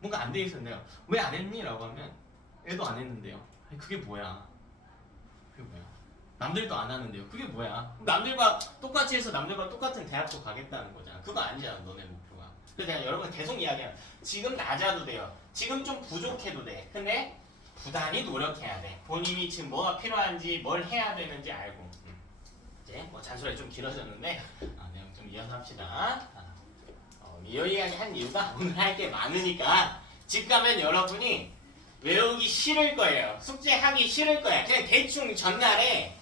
뭔가 안 돼 있어. 내가 왜 안 했니? 라고 하면 애도 안 했는데요. 그게 뭐야? 남들도 안 하는데요. 그게 뭐야? 남들과 똑같이 해서 남들과 똑같은 대학도 가겠다는 거잖아. 그거 아니잖아, 너네 목표가. 그래서 내가 여러분 계속 이야기해요. 지금 낮아도 돼요. 지금 좀 부족해도 돼. 근데 부단히 노력해야 돼. 본인이 지금 뭐가 필요한지 뭘 해야 되는지 알고. 이제 뭐 잔소리 좀 길어졌는데 내용 좀 이어서 합시다. 이 이야기 한 이유가 오늘 할 게 많으니까 집 가면 여러분이 외우기 싫을 거예요. 숙제하기 싫을 거야. 그냥 대충 전날에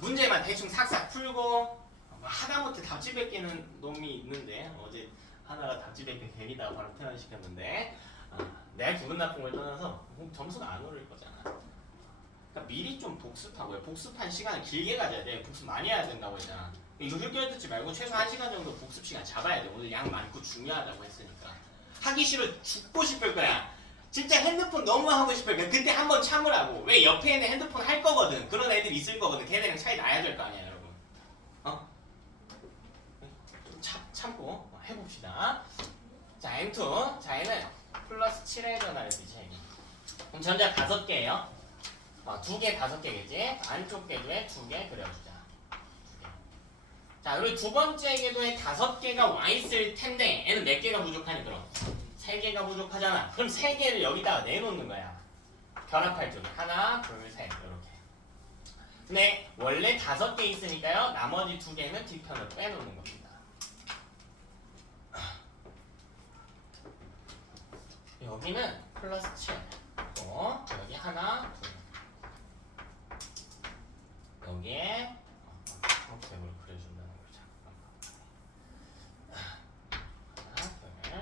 문제만 대충 삭삭 풀고 하다못해 답지 베끼는 놈이 있는데 어제 하나가 답지 베끼 대리다가 바로 퇴원시켰는데 내가 기분 나쁜 걸 떠나서 점수가 안 오를 거잖아. 그러니까 미리 좀 복습하고요. 복습한 시간을 길게 가져야 돼. 복습 많이 해야 된다고 했잖아. 이거 흙결 듣지 말고 최소 1시간 정도 복습 시간 잡아야 돼. 오늘 양 많고 중요하다고 했으니까. 하기 싫어 죽고 싶을 거야. 진짜 핸드폰 너무 하고 싶을 거야. 그때 한번 참으라고. 왜 옆에 있는 핸드폰 할 거거든. 그런 애들 있을 거거든. 걔네랑 차이 나야 될 거 아니야, 여러분. 좀 참고 해봅시다. 자, M2. 자, 얘는 플러스 7의 전화를 쓰지. 그럼 전자 5개예요. 2개 5개겠지. 안쪽 궤도에 2개 그려주자. 자, 그리고 두 번째 궤도에 5개가 와 있을 텐데 얘는 몇 개가 부족하니 그럼? 3개가 부족하잖아. 그럼 3개를 여기다가 내놓는 거야. 결합할 쪽에 하나, 둘, 셋 이렇게. 근데 원래 5개 있으니까요. 나머지 2개는 뒤편으로 빼놓는 겁니다. 여기는 플러스 7. 또 여기 하나, 둘. 여기에 초록색으로 그려준다는 거죠. 하나, 둘.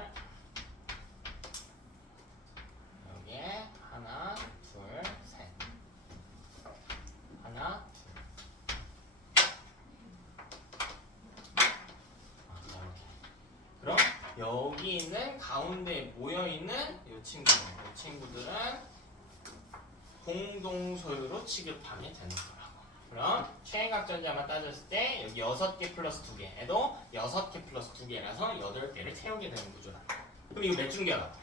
여기에 하나, 둘, 셋. 하나, 둘. 이렇게. 그럼 여기 있는 가운데 모여 있는 이 친구들은 공동 소유로 취급하게 되는 거라고. 그럼 최행각전자만 따졌을 때 여기 6개 플러스 2개 해도 6개 플러스 2개라서 8개를 채우게 되는 구조라. 그럼 이거 몇 중결합?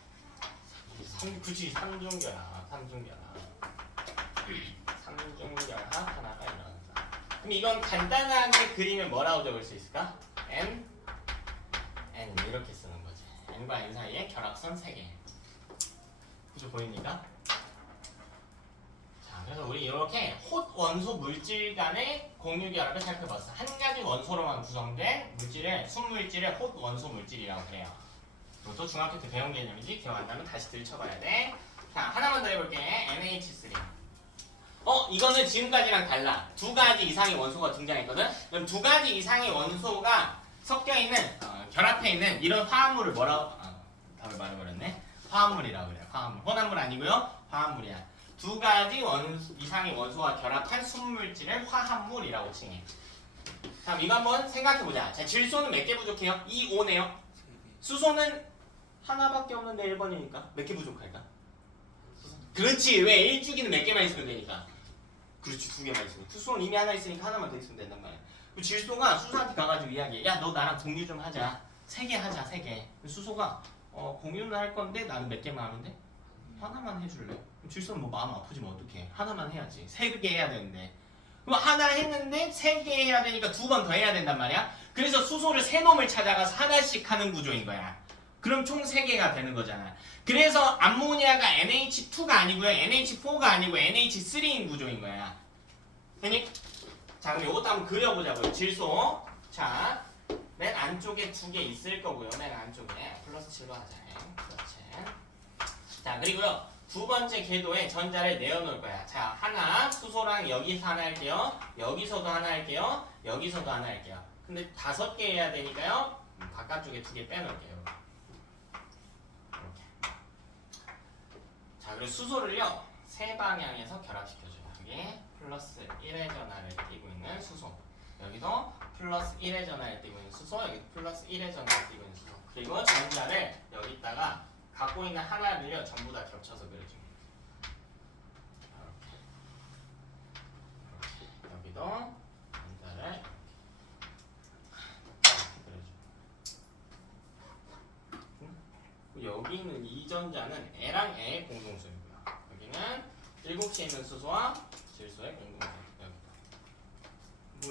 굳이 3중결합. 3중결합 하나가 일어난다. 그럼 이건 간단하게 그리면 뭐라고 적을 수 있을까? N 이렇게 쓰는 거지. N과 N 사이에 결합선 3개. 구조 보입니까? 자, 그래서 우리 이렇게 홑 원소 물질 간의 공유 결합을 살펴봤어. 한 가지 원소로만 구성된 물질을 순물질을 홑 원소 물질이라고 그래요. 이것도 중학교 때 배운 개념인지 기억 안 나면 다시 들춰봐야 돼. 자, 하나만 더 해볼게. NH3. 이거는 지금까지랑 달라. 2가지 이상의 원소가 등장했거든? 그럼 2가지 이상의 원소가 섞여있는, 결합해 있는 이런 화합물을 답을 말해버렸네. 화합물이라고 그래요. 화합물. 혼합물 아니고요. 화합물이야. 2가지 이상의 원소가 결합한 순물질을 화합물이라고 칭해. 다음 이거 한번 생각해보자. 자, 질소는 몇 개 부족해요? 2, 5네요. 수소는 하나밖에 없는데 1번이니까 몇 개 부족할까? 그렇지. 왜? 1주기는 몇 개만 있으면 되니까. 그렇지. 2개만 있으면. 수소는 이미 하나 있으니까 하나만 더 있으면 된단 말이야. 질소가 수소한테 가가지고 이야기해. 야, 너 나랑 공유 좀 하자. 3개 하자. 3개. 수소가 공유는 할 건데 나는 몇 개만 하면 돼? 하나만 해줄래? 그럼 질소는 뭐 마음 아프지면 어떡해. 하나만 해야지. 3개 해야 되는데. 그럼 하나 했는데 3개 해야 되니까 2번 더 해야 된단 말이야. 그래서 수소를 3놈을 찾아가서 하나씩 하는 구조인 거야. 그럼 총 3개가 되는 거잖아. 그래서 암모니아가 NH2가 아니고요. NH4가 아니고 NH3인 구조인 거야. 되니? 자, 그럼 이것도 한번 그려보자고요. 질소. 자, 맨 안쪽에 2개 있을 거고요. 맨 안쪽에. 플러스 7로 하자. 플러스 7. 자, 그리고요. 2번째 궤도에 전자를 내어놓을 거야. 자, 하나. 수소랑 여기서 하나 할게요. 여기서도 하나 할게요. 여기서도 하나 할게요. 근데 5개 해야 되니까요. 바깥쪽에 2개 빼놓을게요. 자, 그리고 수소를요 3방향에서 결합시켜줘요. 여기 플러스 1의 전하를 띠고 있는 수소, 여기도 플러스 1의 전하를 띠고 있는 수소, 여기도 플러스 1의 전하를 띠고 있는 수소. 그리고 전자를 여기다가 갖고 있는 하나를요 전부 다 겹쳐서 그려줍니다. 이렇게. 여기도 전자를 여기 있는 이 전자는 E랑 E의 공동수이고요. 여기는 7시에 있는 수소와 질소의 공동수입니다.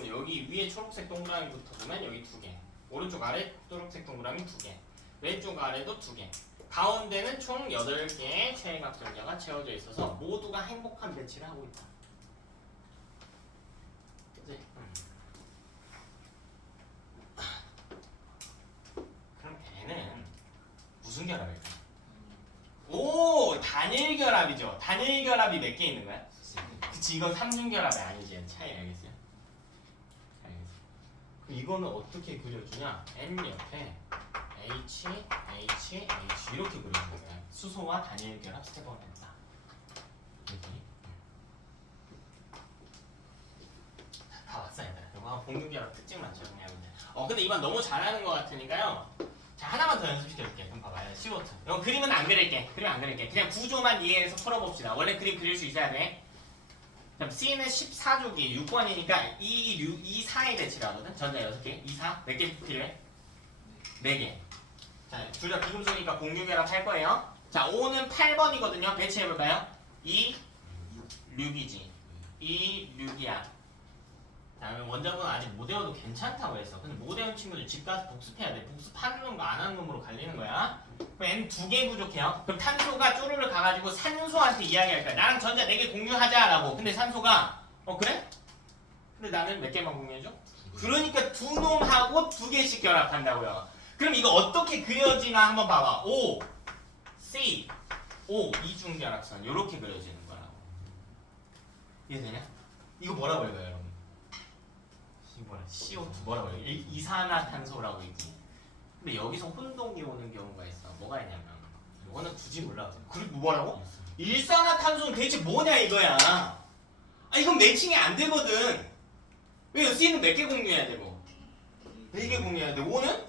여기 위에 초록색 동그라미부터 보면 여기 2개, 오른쪽 아래 초록색 동그라미 2개, 왼쪽 아래도 2개, 가운데는 총 8개의 최외각 전자가 채워져 있어서 모두가 행복한 배치를 하고 있다. 그치? 그럼 N은 무슨 결합일까? 오! 단일 결합이죠. 단일 결합이 몇 개 있는 거야? 그치, 이건 3중 결합이 아니지. 차이 알겠어요? 그럼 이거는 어떻게 그려주냐? N 옆에 H, H, H 이렇게 그려주는 거야. 수소와 단일 결합 3번 했다. 다 왔어요. 이거 공동 결합 특징만 적용해보면 돼. 근데 이번 너무 잘하는 것 같으니까요. 자, 하나만 더 연습시켜줄게. 그럼 봐봐요. CO2. 이거 그림은 안 그릴게. 그냥 구조만 이해해서 풀어봅시다. 원래 그림 그릴 수 있어야 돼. 그럼 C는 14조기 6번이니까 2, 4의 배치를 하거든. 전자 6개. 2, 4. 몇 개 필요해? 4개. 자, 둘 다 비금속이니까 공유 결합 할 거예요. 자, 5는 8번이거든요. 배치해볼까요? 2, 6이지. 2, 6이야. 원자분은 아직 못 외워도 괜찮다고 했어. 근데 못 외운 친구들 집 가서 복습해야 돼. 복습하는 놈과 안 하는 놈으로 갈리는 거야. 그럼 N 2개 부족해요. 그럼 탄소가 쪼르르 가가지고 산소한테 이야기할 거야. 나랑 전자 4개 공유하자라고. 근데 산소가 그래? 근데 나는 몇 개만 공유해줘? 그러니까 2놈하고 2개씩 결합한다고요. 그럼 이거 어떻게 그려지나 한번 봐봐. O, C, O 이중 결합선 이렇게 그려지는 거라고. 이해되냐? 이거 뭐라고 읽어요, 여러분? CO2 뭐라고 해요? 이산화탄소라고 있지. 근데 여기서 혼동이 오는 경우가 있어. 뭐가 있냐면 이거는 굳이 몰라도 돼. 그리고 뭐라고? 일산화탄소는 대체 뭐냐 이거야. 이건 매칭이 안 되거든. 왜요? C는 몇 개 공유해야 되고 4개 공유해야 돼. O는?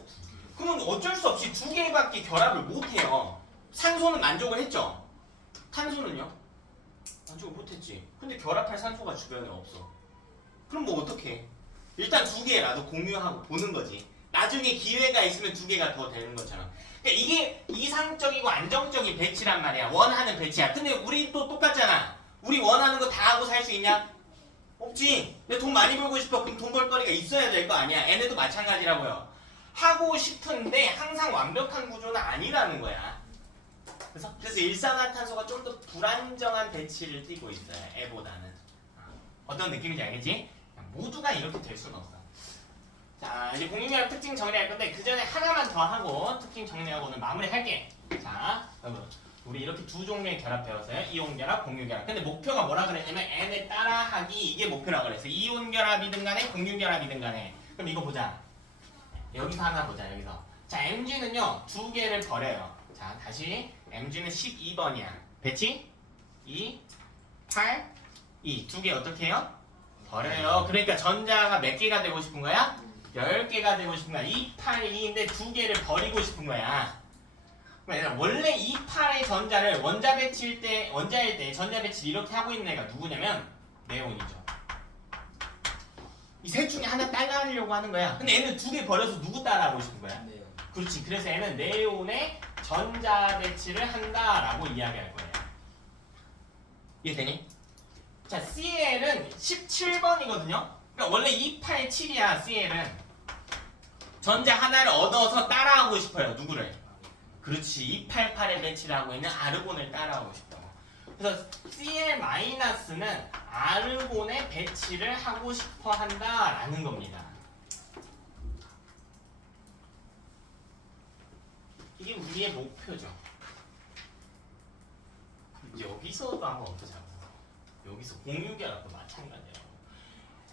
그러면 어쩔 수 없이 2개밖에 결합을 못해요. 산소는 만족을 했죠. 탄소는요? 만족을 못했지. 근데 결합할 산소가 주변에 없어. 그럼 뭐 어떡해? 일단 2개라도 공유하고 보는 거지. 나중에 기회가 있으면 2개가 더 되는 것처럼. 그러니까 이게 이상적이고 안정적인 배치란 말이야. 원하는 배치야. 근데 우리 또 똑같잖아. 우리 원하는 거 다 하고 살 수 있냐? 없지. 근데 돈 많이 벌고 싶어. 그럼 돈 벌 거리가 있어야 될 거 아니야. 얘네도 마찬가지라고요. 하고 싶은데 항상 완벽한 구조는 아니라는 거야. 그래서 일산화탄소가 좀 더 불안정한 배치를 띠고 있어요. 애보다는. 어떤 느낌인지 알겠지? 모두가 이렇게 될 수는 없어. 자, 이제 공유결합 특징 정리할 건데 그 전에 하나만 더 하고 특징 정리하고 오늘 마무리할게. 자, 여러분 우리 이렇게 두 종류의 결합 배웠어요. 이온결합, 공유결합. 근데 목표가 뭐라 그랬냐면 N에 따라하기 이게 목표라 그랬어요. 이온결합이든 간에 공유결합이든 간에. 그럼 이거 보자. 여기서 하나 보자. 여기서. 자, Mg는요 두 개를 버려요. 자, 다시 Mg는 12번이야. 배치? 2, 8, 2. 두 개 어떻게 해요? 버려요. 그러니까 전자가 몇 개가 되고 싶은 거야? 10개가 되고 싶은 거야. 2, 8, 2인데 두 개를 버리고 싶은 거야. 원래 2, 8의 전자를 원자일 때 전자 배치를 이렇게 하고 있는 애가 누구냐면 네온이죠. 이 셋 중에 하나 따라하려고 하는 거야. 근데 얘는 두 개 버려서 누구 따라하고 싶은 거야? 네요. 그렇지. 그래서 얘는 네온의 전자 배치를 한다라고 이야기할 거예요. 이해되니? 자, CL은 17번이거든요. 그러니까 원래 287이야, CL은. 전자 하나를 얻어서 따라하고 싶어요. 누구를? 그렇지. 288에 배치를 하고 있는 아르곤을 따라하고 싶다고. 그래서 CL-는 아르곤에 배치를 하고 싶어 한다라는 겁니다. 이게 우리의 목표죠. 여기서도 한번 보자고. 여기서 공유결합도 마찬가지예요.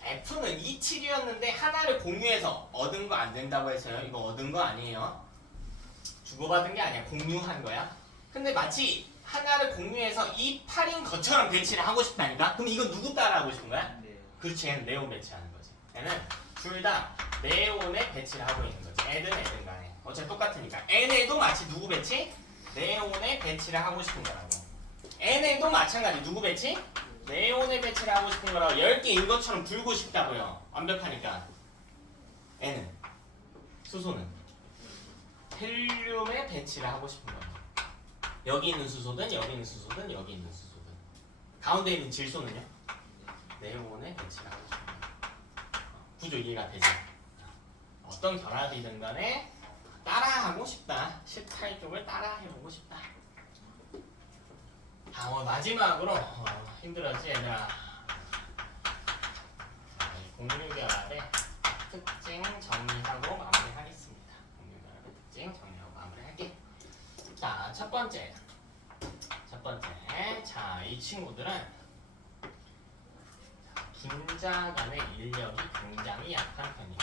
F는 27이었는데 하나를 공유해서 얻은 거 안 된다고 해서요. 이거 얻은 거 아니에요. 주고받은 게 아니야. 공유한 거야. 근데 마치 하나를 공유해서 28인 것처럼 배치를 하고 싶다니까? 그럼 이거 누구 따라 하고 싶은 거야? 네. 그렇지. 얘는 네온 배치하는 거지. 얘는 둘 다 네온에 배치를 하고 있는 거지. 애든 간에. 어차피 똑같으니까. N에도 마치 누구 배치? 네온에 배치를 하고 싶은 거라고. N에도 마찬가지. 누구 배치? 네온에 배치를 하고 싶은 거라고. 10개인 것처럼 불고 싶다고요. 완벽하니까. N은 수소는 헬륨에 배치를 하고 싶은 거예요. 여기 있는 수소든 여기 있는 수소든 여기 있는 수소든. 가운데 있는 질소는요? 네온에 배치를 하고 싶은 거예요. 구조 이해가 되죠? 어떤 결합이든 간에 따라하고 싶다. 18쪽을 따라해보고 싶다. 마지막으로 힘들었지 얘들아. 공유결합의 특징 정리하고 마무리하겠습니다. 공유결합의 특징 정리하고 마무리할게. 자, 첫 번째. 자, 이 친구들은 분자 간의 인력이 굉장히 약한 편이에요.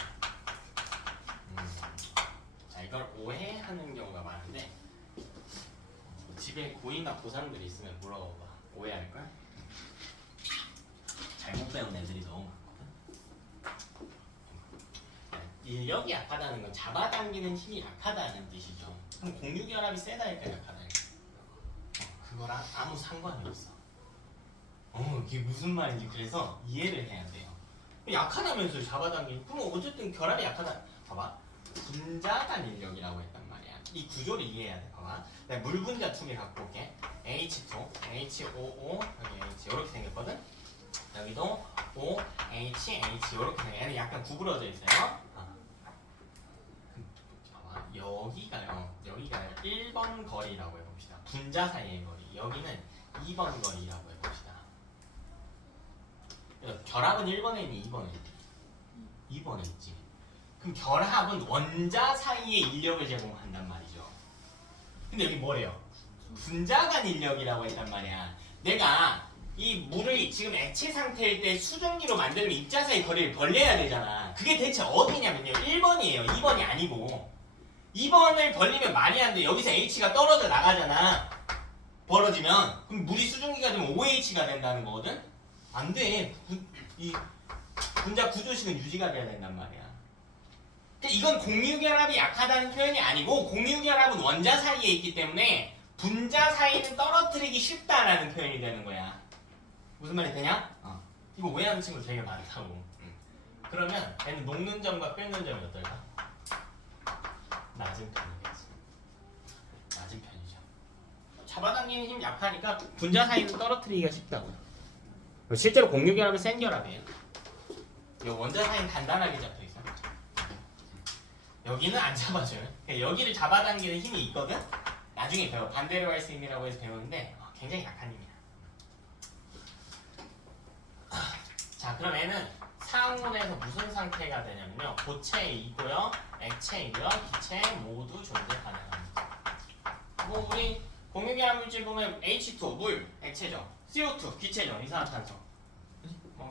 자, 이걸 오해하는 경우가 많은데 집에 고2나 고3들이 있으면 물어봐. 오해할걸? 잘못 배운 애들이 너무 많거든. 인력이 약하다는 건 잡아당기는 힘이 약하다는 뜻이죠. 그럼 공유결합이 세다니까 약하다니까. 그거랑 아무 상관이 없어. 이게 무슨 말인지 그래서 이해를 해야 돼요. 약하다면서 잡아당기는. 그럼 어쨌든 결합이 약하다. 봐봐. 분자 간 인력이라고 했단 말이야. 이 구조를 이해해야 돼. 봐봐. 내가 물 분자 두 개 갖고 올게. H2, HOO, 여기 H 이렇게 생겼거든. 여기도 O, H, H 이렇게 생겨. 얘는 약간 구부러져 있어요. 봐봐. 여기가 1번 거리라고 해봅시다. 분자 사이의 거리. 여기는 2번 거리라고 해봅시다. 결합은 1번에 있니 2번에 있니? 2번에 있지. 그럼 결합은 원자 사이의 인력을 제공한단 말이죠. 근데 여기 뭐래요? 분자 간 인력이라고 했단 말이야. 내가 이 물을 지금 액체 상태일 때 수증기로 만들면 입자 사이 거리를 벌려야 되잖아. 그게 대체 어디냐면요. 1번이에요. 2번이 아니고. 2번을 벌리면 말이 안 돼. 여기서 H가 떨어져 나가잖아. 벌어지면. 그럼 물이 수증기가 되면 OH가 된다는 거거든? 안 돼. 이 분자 구조식은 유지가 돼야 된단 말이야. 이건 공유결합이 약하다는 표현이 아니고 공유결합은 원자 사이에 있기 때문에 분자 사이는 떨어뜨리기 쉽다라는 표현이 되는 거야. 무슨 말이 되냐? 이거 오해하는 친구 되게 많다고. 그러면 얘는 녹는 점과 끓는 점이 어떨까? 낮은 편이겠지. 낮은 편이죠. 잡아당기는 힘 약하니까 분자 사이는 떨어뜨리기가 쉽다고요. 실제로 공유결합은 센 결합이에요. 이 원자 사이는 단단하게 잡혀있어. 여기는 안 잡아줘요. 그러니까 여기를 잡아당기는 힘이 있거든. 나중에 배워. 반대로 할 수 있느라고 해서 배우는데 굉장히 약한 힘이야. 자, 그럼 얘는 상온에서 무슨 상태가 되냐면요. 고체이고요, 액체이고요, 기체 모두 존재 가능합니다. 뭐 우리 공유기한 물질 보면 H2 물 액체죠. CO2 기체죠. 이산화탄소.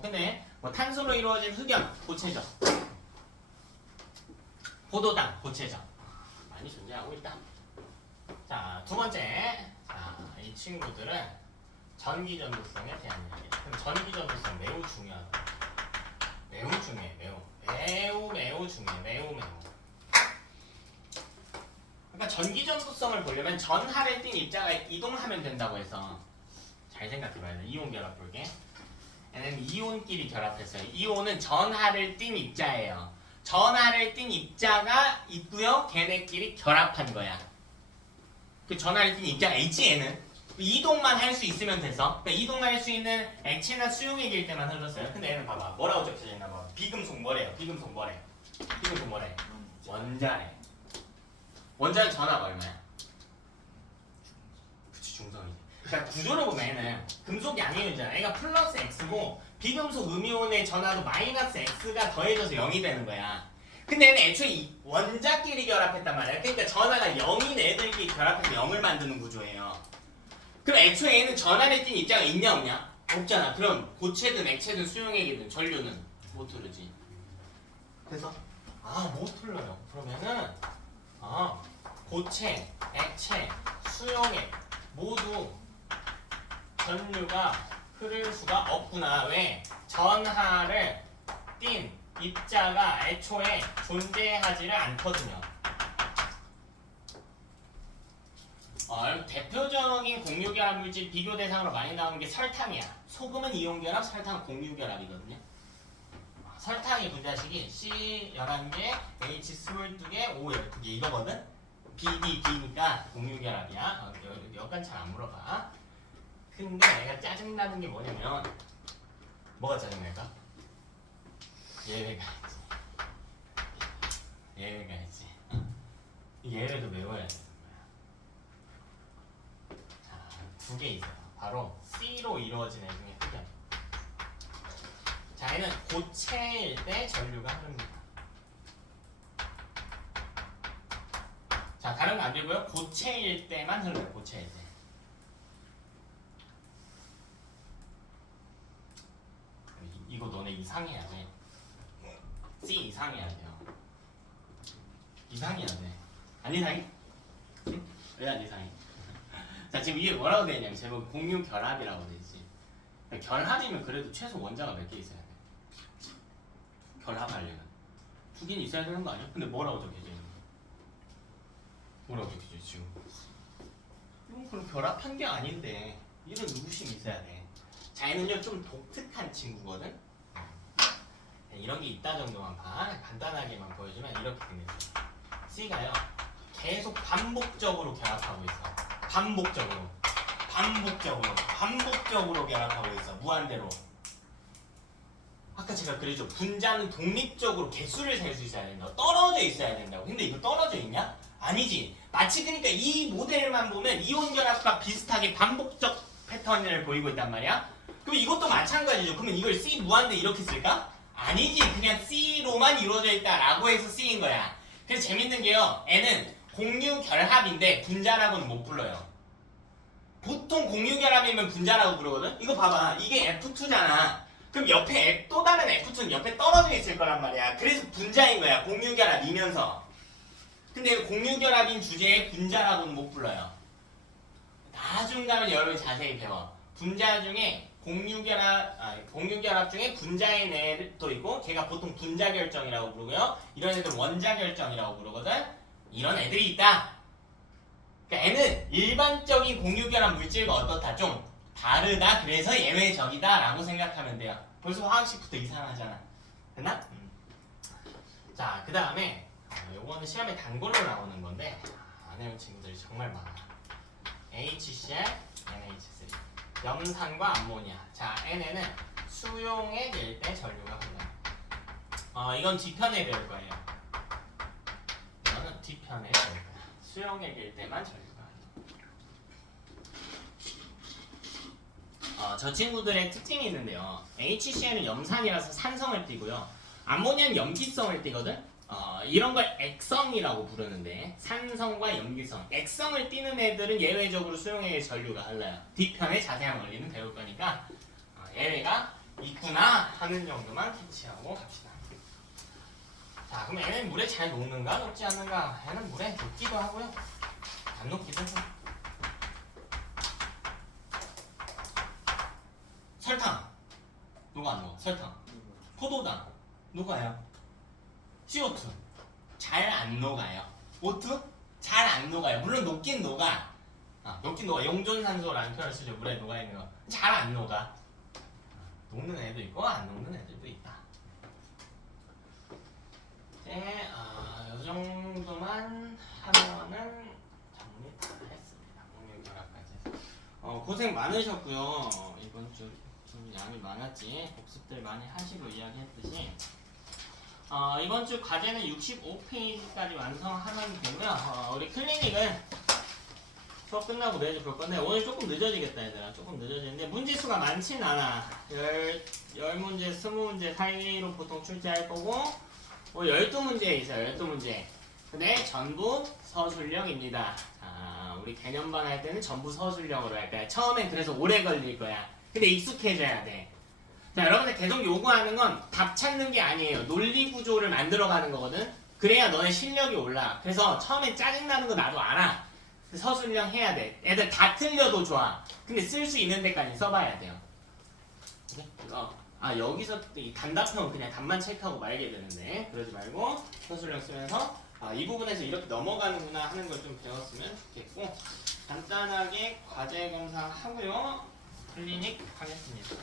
근데 뭐 탄소로 이루어진 흑연 고체죠. 포도당 고체죠. 많이 존재하고 있다. 자, 두 번째. 자, 이 친구들은 전기전도성에 대한 이야기다. 그럼 전기전도성 매우 중요하다. 매우 중요해. 매우 중요해. 매우. 그러니까 전기전도성을 보려면 전하를 띤 입자가 이동하면 된다고 해서 잘 생각해봐야 돼. 이온 결합 볼게. 얘는 이온끼리 결합했어요. 이온은 전하를 띤 입자예요. 전하를 띤 입자가 있고요. 걔네끼리 결합한 거야. 그 전하를 띤 입자가 H에는 이동만 할 수 있으면 돼서 그러니까 이동할 수 있는 액체나 수용액일 때만 흘렀어요. 근데 얘는 봐봐. 뭐라고 적혀져 있나 봐. 비금속 뭐래요? 비금속 뭐래? 비금속 뭐래? 원자래. 원자는 전하가 얼마야? 그치, 중성이지. 그러니까 구조를 보면 얘는 금속이 아니오잖아. 얘가 플러스 X고 비금속 음이온의 전하도 마이너스 X가 더해져서 0이 되는 거야. 근데 얘는 애초에 이 원자끼리 결합했단 말이야. 그러니까 전하가 0인 애들끼리 결합해서 0을 만드는 구조예요. 그럼 애초에 얘는 전하를 띤 입자가 있냐 없냐? 없잖아. 그럼 고체든 액체든 수용액이든 전류는 못 흐르지. 그래서 못 흘러요. 그러면은 고체, 액체, 수용액 모두 전류가 흐를 수가 없구나. 왜? 전하를 띤 입자가 애초에 존재하지를 않거든요. 대표적인 공유결합 물질 비교 대상으로 많이 나오는 게 설탕이야. 소금은 이온결합, 설탕은 공유결합이거든요. 설탕의 분자식이 C11개, H22개, O12개 이거거든? BBB니까 공유결합이야. 여간 잘 안 물어봐. 근데 내가 짜증나는 게 뭐냐면 뭐가 짜증날까? 예외가 있지. 예외가 있지. 예외도 외워야 되는 거야. 자, 두 개 있어요. 바로 C로 이루어진 애 중에 흑연. 자, 얘는 고체일 때 전류가 흐릅니다. 자, 다른 거 안 되고요. 고체일 때만 흘러요. 고체일 때. 이거 너네 이상해야 돼. C 이상해야 돼요. 이상해야 돼. 안 이상해? 응? 왜 안 이상해? 자, 지금 이게 뭐라고 되어 있냐면 제목 공유 결합이라고 되어 있지. 결합이면 그래도 최소 원자가 몇 개 있어야 돼. 결합하려면 2개는 있어야 되는 거 아니야? 근데 뭐라고 적혀져 있는 거야? 뭐라고 적혀져 있지 지금? 이건 그럼 결합한 게 아닌데 이런 누구심이 있어야 돼. 자, 얘는요 좀 독특한 친구거든? 이런 게 있다 정도만 봐. 간단하게만 보여주면 이렇게 됩니다. C가요 계속 반복적으로 결합하고 있어. 반복적으로 결합하고 있어. 무한대로. 아까 제가 그랬죠. 분자는 독립적으로 개수를 셀 수 있어야 된다고. 떨어져 있어야 된다고. 근데 이거 떨어져 있냐? 아니지. 마치 그러니까 이 모델만 보면 이온 결합과 비슷하게 반복적 패턴을 보이고 있단 말이야. 그럼 이것도 마찬가지죠. 그러면 이걸 C 무한대 이렇게 쓸까? 아니지. 그냥 C로만 이루어져 있다라고 해서 C인 거야. 그래서 재밌는 게요. N은 공유 결합인데 분자라고는 못 불러요. 보통 공유 결합이면 분자라고 부르거든? 이거 봐봐. 이게 F2잖아. 그럼 옆에 또 다른 F2는 옆에 떨어져 있을 거란 말이야. 그래서 분자인 거야. 공유 결합이면서. 근데 공유 결합인 주제에 분자라고는 못 불러요. 나중 가면 여러분 자세히 배워. 분자 중에 공유 결합 중에 분자인 애도 있고 걔가 보통 분자 결정이라고 부르고요. 이런 애들 원자 결정이라고 부르거든. 이런 애들이 있다. 그러니까 얘는 일반적인 공유 결합 물질과 어떻다? 좀 다르다. 그래서 예외적이다 라고 생각하면 돼요. 벌써 화학식부터 이상하잖아. 됐나? 자, 그 다음에 요거는 시험에 단골로 나오는 건데 안 해온 친구들이 정말 많아. HCl, NH3 염산과 암모니아. 자, N에는 수용액일 때 전류가 흘러요. 이건 뒤편에 배울 거예요. 뒷편에 전류야. 수용액일 때만 전류가. 저 친구들의 특징이 있는데요. HCl은 염산이라서 산성을 띠고요. 암모니아는 염기성을 띠거든. 이런 걸 액성이라고 부르는데 산성과 염기성, 액성을 띠는 애들은 예외적으로 수용액의 전류가 흘러요. 뒷편에 자세한 원리는 배울 거니까 예외가 있구나 하는 정도만 캐치하고 갑시다. 자, 그럼 얘는 물에 잘 녹는가 녹지 않는가? 얘는 물에 녹기도 하고요, 안 녹기도 해요. 설탕 녹아 안 녹아? 설탕, 포도당 녹아요. CO2 잘 안 녹아요. O2 잘 안 녹아요. 물론 녹긴 녹아. 녹긴 녹아. 용존산소라는 표현을 쓰죠. 물에 녹아 있는 거. 잘 안 녹아. 녹는 애도 있고 안 녹는 애들도 있다. 이제 이 정도만 하면은 정리 다 했습니다. 목욕결합까지. 고생 많으셨고요. 이번 주 좀 양이 많았지. 복습들 많이 하시고 이야기했듯이. 이번 주 과제는 65페이지까지 완성하면 되고요. 우리 클리닉은 수업 끝나고 매주 볼 건데 오늘 조금 늦어지겠다 얘들아. 조금 늦어지는데 문제 수가 많진 않아. 10문제, 20문제 사이로 보통 출제할 거고 12문제 있어요. 12문제. 근데 전부 서술형입니다. 우리 개념반 할 때는 전부 서술형으로 할 거야. 처음엔 그래서 오래 걸릴 거야. 근데 익숙해져야 돼. 자, 여러분들 계속 요구하는 건 답 찾는 게 아니에요. 논리 구조를 만들어가는 거거든. 그래야 너의 실력이 올라. 그래서 처음엔 짜증나는 거 나도 알아. 서술형 해야 돼. 애들 다 틀려도 좋아. 근데 쓸 수 있는 데까지 써봐야 돼요. 여기서 이 단답형 그냥 답만 체크하고 말게 되는데 그러지 말고 서술형 쓰면서 이 부분에서 이렇게 넘어가는구나 하는 걸 좀 배웠으면 좋겠고, 간단하게 과제 검사 하고요. 클리닉 하겠습니다.